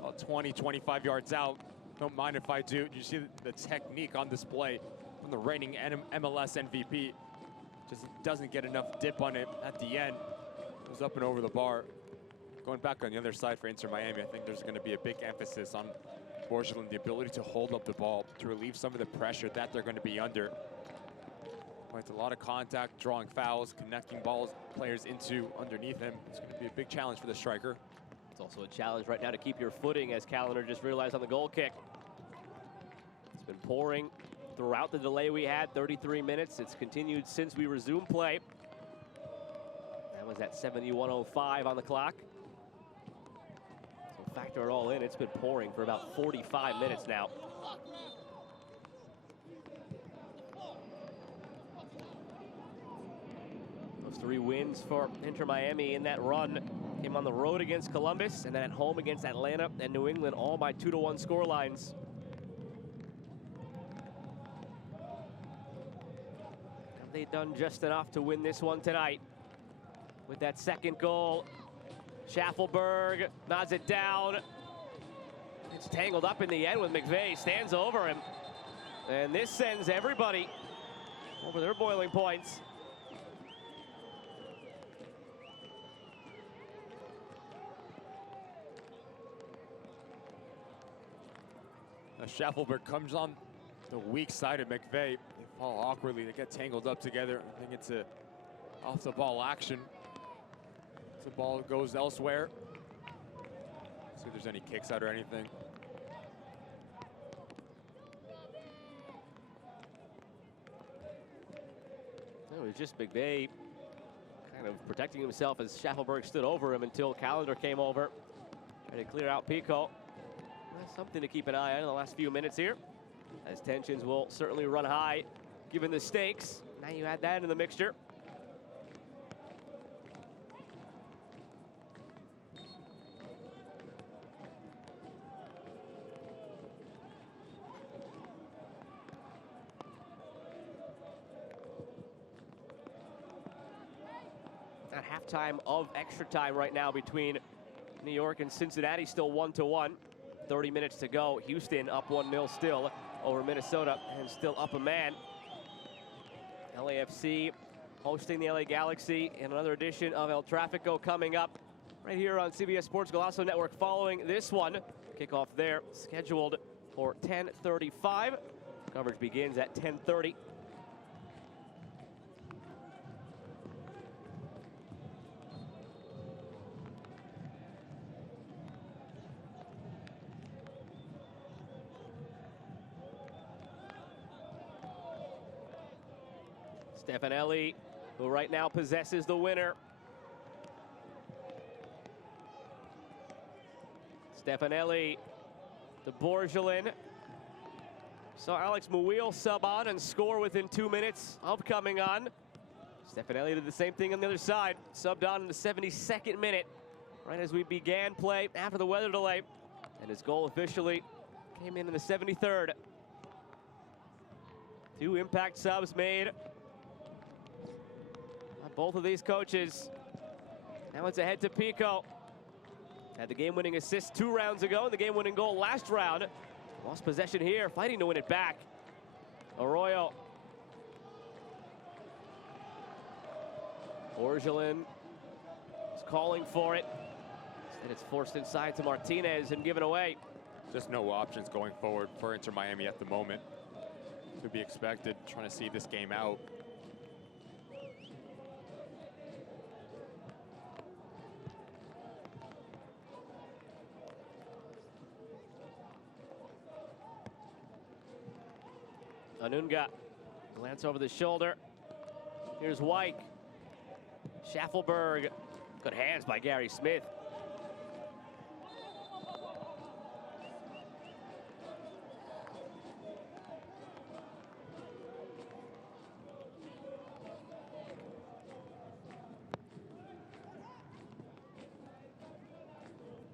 About 20, 25 yards out. Don't mind if I do. You see the technique on display from the reigning MLS MVP. Just doesn't get enough dip on it at the end. Goes up and over the bar. Going back on the other side for Inter Miami, I think there's going to be a big emphasis on Borgelin, the ability to hold up the ball, to relieve some of the pressure that they're going to be under. It's a lot of contact, drawing fouls, connecting balls, players into underneath him. It's going to be a big challenge for the striker. It's also a challenge right now to keep your footing, as Callender just realized on the goal kick. It's been pouring throughout the delay we had, 33 minutes. It's continued since we resumed play. That was at 71:05 on the clock. So factor it all in, it's been pouring for about 45 minutes now. Those 3 wins for Inter Miami in that run came on the road against Columbus and then at home against Atlanta and New England, all by 2-1 score lines. Have they done just enough to win this one tonight? With that second goal, Schaffelberg nods it down. It's tangled up in the end with McVeigh, stands over him. And this sends everybody over their boiling points. Schaffelberg comes on the weak side of McVeigh. They fall awkwardly. They get tangled up together. I think it's a off the ball action. The ball goes elsewhere. See if there's any kicks out or anything. It was just McVay kind of protecting himself as Schaffelberg stood over him until Callender came over. Trying to clear out Pico. That's something to keep an eye on in the last few minutes here, as tensions will certainly run high given the stakes. Now you add that in the mixture. At halftime of extra time right now between New York and Cincinnati, still 1-1. 30 minutes to go. Houston up 1-0 still over Minnesota and still up a man. LAFC hosting the LA Galaxy in another edition of El Tráfico coming up right here on CBS Sports Golazo Network following this one. Kickoff there scheduled for 10:35. Coverage begins at 10:30. Stefanelli, who right now possesses the winner. Stefanelli, the Borgelin. Saw Alex Muil sub on and score within 2 minutes of coming on. Stefanelli did the same thing on the other side. Subbed on in the 72nd minute, right as we began play after the weather delay. And his goal officially came in the 73rd. 2 impact subs made by both of these coaches. Now it's ahead to Pico. Had the game-winning assist 2 rounds ago and the game-winning goal last round. Lost possession here, fighting to win it back. Arroyo. Borgelin is calling for it. Instead it's forced inside to Martinez and given away. Just no options going forward for Inter Miami at the moment. To be expected, trying to see this game out. Anunga, glance over the shoulder. Here's Wyke. Schaffelberg, good hands by Gary Smith.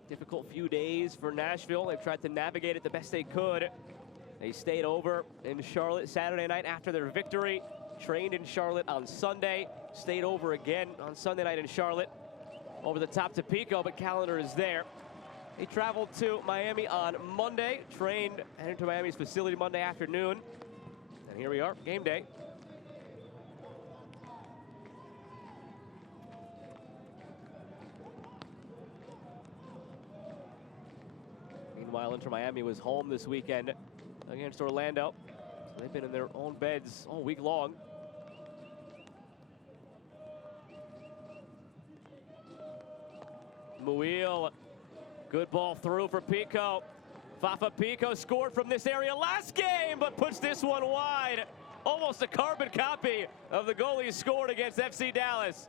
Difficult few days for Nashville. They've tried to navigate it the best they could. They stayed over in Charlotte Saturday night after their victory, trained in Charlotte on Sunday, stayed over again on Sunday night in Charlotte. Over the top to Pico, but Callender is there. He traveled to Miami on Monday, trained and into Miami's facility Monday afternoon. And here we are, game day. Meanwhile, Inter Miami was home this weekend against Orlando. So they've been in their own beds all week long. Muil, good ball through for Pico. Fafa Pico scored from this area last game, but puts this one wide. Almost a carbon copy of the goal he scored against FC Dallas.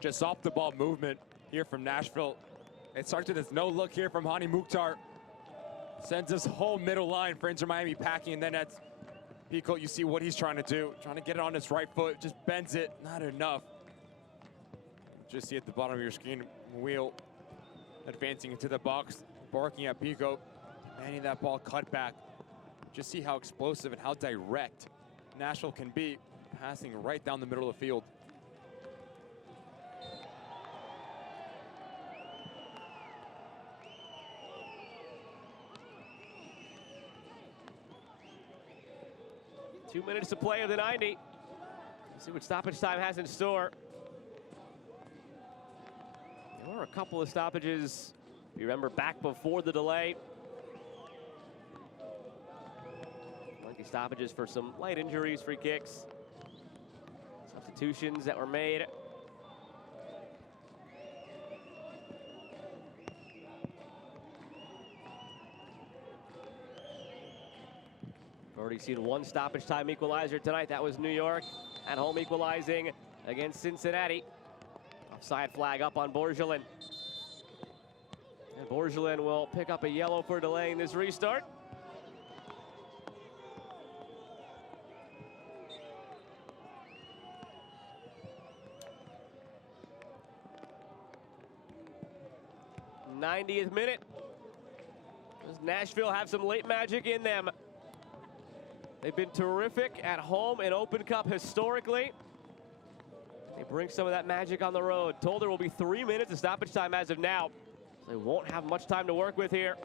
Just off the ball movement here from Nashville. It starts with this no look here from Hani Mukhtar. Sends this whole middle line for Inter Miami packing, and then that's Pico. You see what he's trying to do. Trying to get it on his right foot, just bends it, not enough. Just see at the bottom of your screen, Wheel advancing into the box, barking at Pico, manning that ball cut back. Just see how explosive and how direct Nashville can be, passing right down the middle of the field. Two minutes to play of the 90. Let's see what stoppage time has in store. There were a couple of stoppages, if you remember, back before the delay. Lengthy stoppages for some light injuries, free kicks. Substitutions that were made. Already seen one stoppage time equalizer tonight. That was New York at home equalizing against Cincinnati. Offside flag up on Borgelin. And Borgelin will pick up a yellow for delaying this restart. '90th minute. Does Nashville have some late magic in them? They've been terrific at home in Open Cup historically. They bring some of that magic on the road. Told there will be 3 minutes of stoppage time as of now. So they won't have much time to work with here.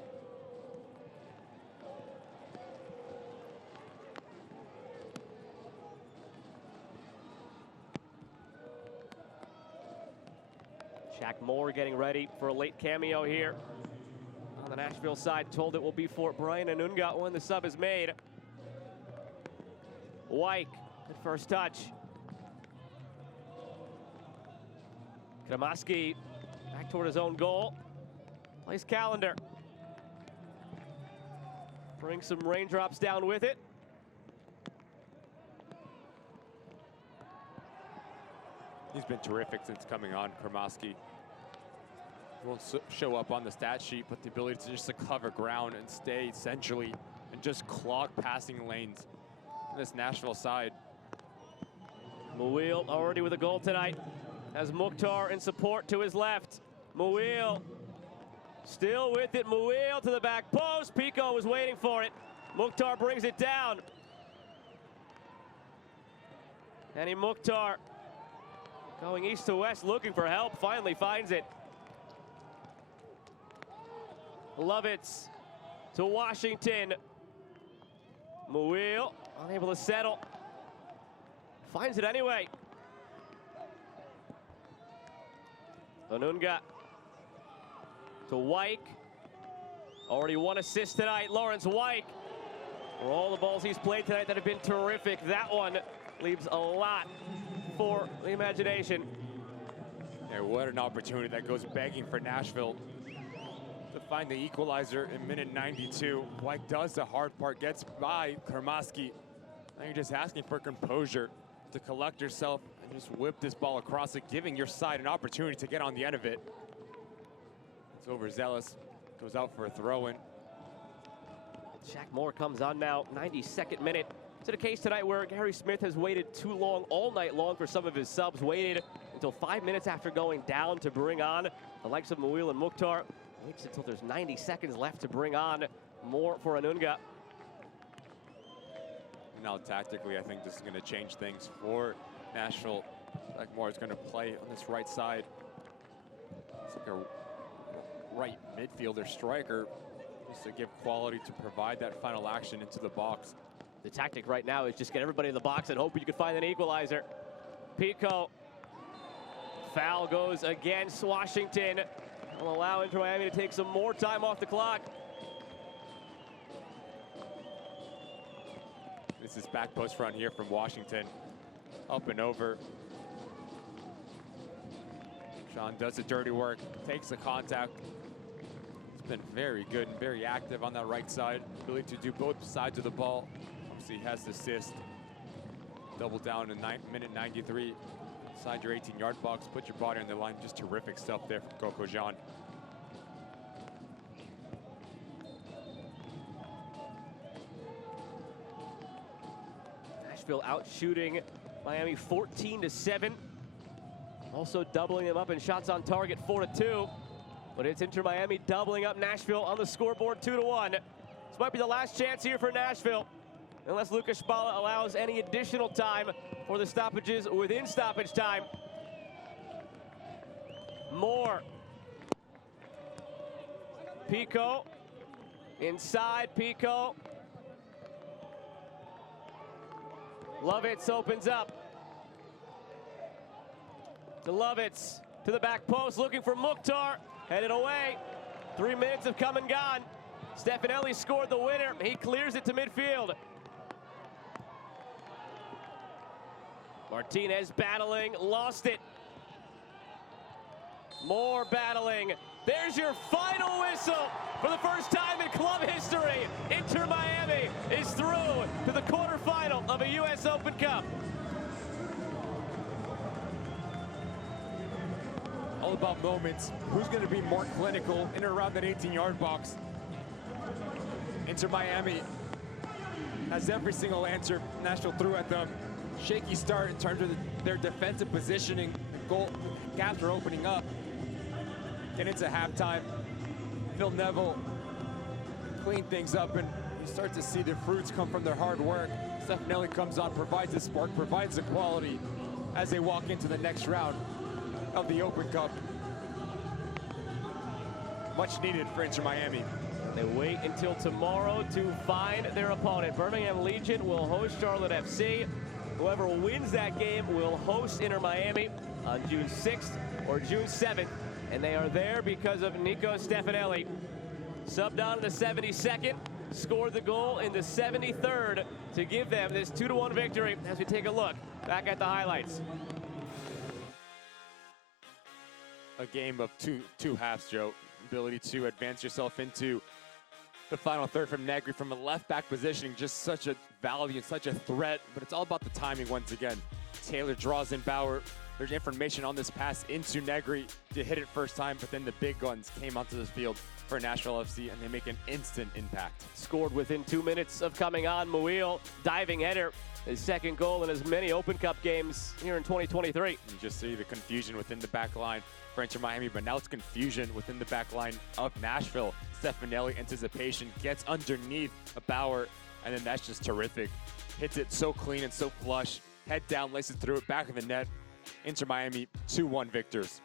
Shaq Moore getting ready for a late cameo here. On the Nashville side, told it will be for Brian Anunga when the sub is made. Wyke, good first touch. Kramaski back toward his own goal. Plays Calendar. Brings some raindrops down with it. He's been terrific since coming on, Kramaski. Won't show up on the stat sheet, but the ability to just cover ground and stay centrally and just clog passing lanes on this Nashville side. Mouil already with a goal tonight. Has Mukhtar in support to his left. Mouil still with it. Mouil to the back post. Pico was waiting for it. Mukhtar brings it down. Henny Mukhtar going east to west looking for help. Finally finds it. Lovitz to Washington. Mouil unable to settle. Finds it anyway. Anunga to Wyke. Already one assist tonight, Lawrence Wyke. For all the balls he's played tonight that have been terrific, that one leaves a lot for the imagination. Yeah, what an opportunity that goes begging for Nashville to find the equalizer in minute 92. Wyke does the hard part, gets by Kramaski. Now you're just asking for composure to collect yourself and just whip this ball across it, giving your side an opportunity to get on the end of it. It's overzealous, goes out for a throw-in. Shaq Moore comes on now, 92nd minute. Is it a case tonight where Gary Smith has waited too long all night long for some of his subs? Waited until 5 minutes after going down to bring on the likes of Mouil and Mukhtar. Waits until there's 90 seconds left to bring on Moore for Anunga. Now tactically, I think this is going to change things for Nashville. Shaq Moore is going to play on this right side. It's like a right midfielder striker, just to give quality to provide that final action into the box. The tactic right now is just get everybody in the box and hope you can find an equalizer. Pico. Foul goes against Washington. Will allow Inter Miami to take some more time off the clock. This is back post front here from Washington. Up and over. Sean does the dirty work, takes the contact. He's been very good and very active on that right side. Ability to do both sides of the ball. Obviously he has the assist. Double down in minute 93. Inside your 18-yard box, put your body on the line. Just terrific stuff there from Coco Jean. Nashville out shooting Miami 14-7. Also doubling them up in shots on target 4-2. But it's Inter Miami doubling up Nashville on the scoreboard 2-1. This might be the last chance here for Nashville, unless Lucas Spalla allows any additional time for the stoppages within stoppage time. Moore. Pico. Inside, Pico. Lovitz opens up. To Lovitz. To the back post, looking for Mukhtar. Headed away. 3 minutes have come and gone. Stefanelli scored the winner. He clears it to midfield. Martinez battling, lost it. Moore battling. There's your final whistle for the first time in club history. Inter Miami is through to the U.S. Open Cup. All about moments. Who's going to be more clinical in or around that 18-yard box? Inter Miami has every single answer Nashville threw at them. Shaky start in terms of their defensive positioning. Goal gaps are opening up. Get into halftime. Phil Neville clean things up, and you start to see the fruits come from their hard work. Stefanelli comes on, provides the spark, provides the quality as they walk into the next round of the Open Cup. Much needed for Inter Miami. They wait until tomorrow to find their opponent. Birmingham Legion will host Charlotte FC. Whoever wins that game will host Inter Miami on June 6th or June 7th. And they are there because of Nico Stefanelli. Subbed on in the 72nd, scored the goal in the 73rd to give them this 2-1 victory. As we take a look back at the highlights. A game of two halves, Joe. Ability to advance yourself into the final third from Negri from a left back positioning, just such a value, such a threat, but it's all about the timing once again. Taylor draws in Bauer. There's information on this pass into Negri to hit it first time, but then the big guns came onto the field for Nashville FC, and they make an instant impact. Scored within 2 minutes of coming on. Muil, diving header, his second goal in as many Open Cup games here in 2023. You just see the confusion within the back line for Inter Miami, but now it's confusion within the back line of Nashville. Stefanelli, anticipation, gets underneath a Bauer, and then that's just terrific. Hits it so clean and so flush. Head down, laces through it, back of the net. Inter Miami 2-1 victors.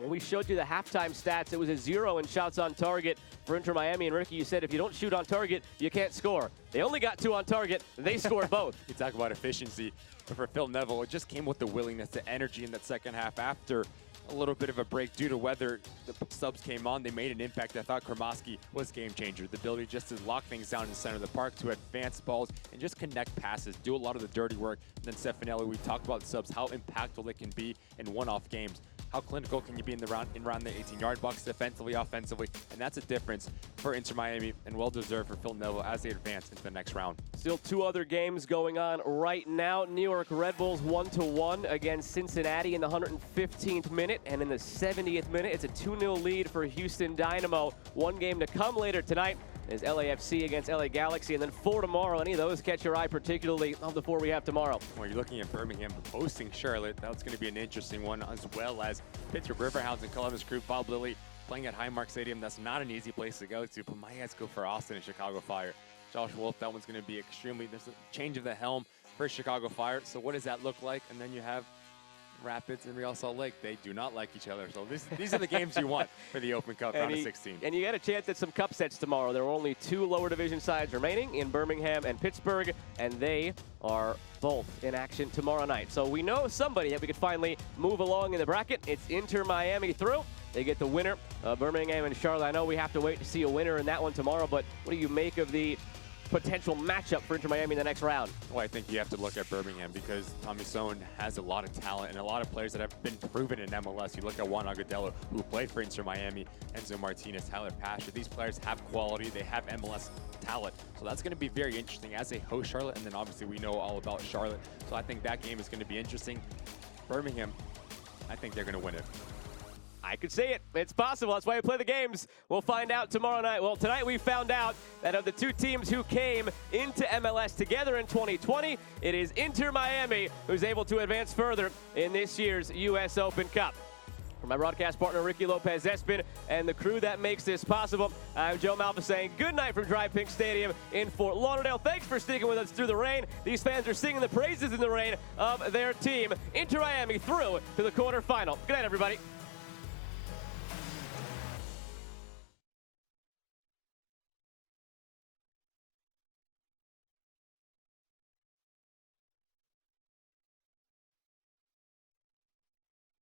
When we showed you the halftime stats, it was a 0 in shots on target for Inter Miami. And Ricky, you said if you don't shoot on target, you can't score. They only got 2 on target. They scored both. You talk about efficiency. But for Phil Neville, it just came with the willingness, the energy in that second half. After a little bit of a break due to weather, the subs came on. They made an impact. I thought Kremoski was game changer. The ability just to lock things down in the center of the park, to advance balls and just connect passes, do a lot of the dirty work. And then Stefanelli, we talked about subs, how impactful it can be in one-off games. How clinical can you be in around the 18-yard box, defensively, offensively, and that's a difference for Inter Miami, and well-deserved for Phil Neville as they advance into the next round. Still 2 other games going on right now. New York Red Bulls 1-1 against Cincinnati in the 115th minute, and in the 70th minute, it's a 2-0 lead for Houston Dynamo. 1 game to come later tonight is LAFC against LA Galaxy, and then 4 tomorrow. Any of those catch your eye, particularly of the 4 we have tomorrow? Well, you're looking at Birmingham hosting Charlotte. That's going to be an interesting one, as well as Pittsburgh Riverhounds and Columbus Crew. Bob Lilly playing at Highmark Stadium. That's not an easy place to go to, but my guys go for Austin and Chicago Fire. Josh Wolf, that one's going to be extremely, there's a change of the helm for Chicago Fire. So what does that look like? And then you have Rapids and Real Salt Lake. They do not like each other. So these are the games you want for the Open Cup round of 16. And you got a chance at some cup sets tomorrow. There are only 2 lower division sides remaining in Birmingham and Pittsburgh, and they are both in action tomorrow night. So we know somebody that we could finally move along in the bracket. It's Inter Miami through. They get the winner, Birmingham and Charlotte. I know we have to wait to see a winner in that one tomorrow, but what do you make of the potential matchup for Inter Miami in the next round? Well, I think you have to look at Birmingham because Tommy Sohn has a lot of talent and a lot of players that have been proven in MLS. You look at Juan Agudelo, who played for Inter Miami, Enzo Martinez, Tyler Pasha. These players have quality. They have MLS talent. So that's going to be very interesting as they host Charlotte. And then obviously we know all about Charlotte. So I think that game is going to be interesting. Birmingham, I think they're going to win it. I could see it. It's possible. That's why we play the games. We'll find out tomorrow night. Well, tonight we found out that of the 2 teams who came into MLS together in 2020, it is Inter Miami who's able to advance further in this year's U.S. Open Cup. For my broadcast partner, Ricky Lopez-Espin, and the crew that makes this possible, I'm Joe Malfa saying good night from Dry Pink Stadium in Fort Lauderdale. Thanks for sticking with us through the rain. These fans are singing the praises in the rain of their team. Inter Miami through to the quarterfinal. Good night, everybody.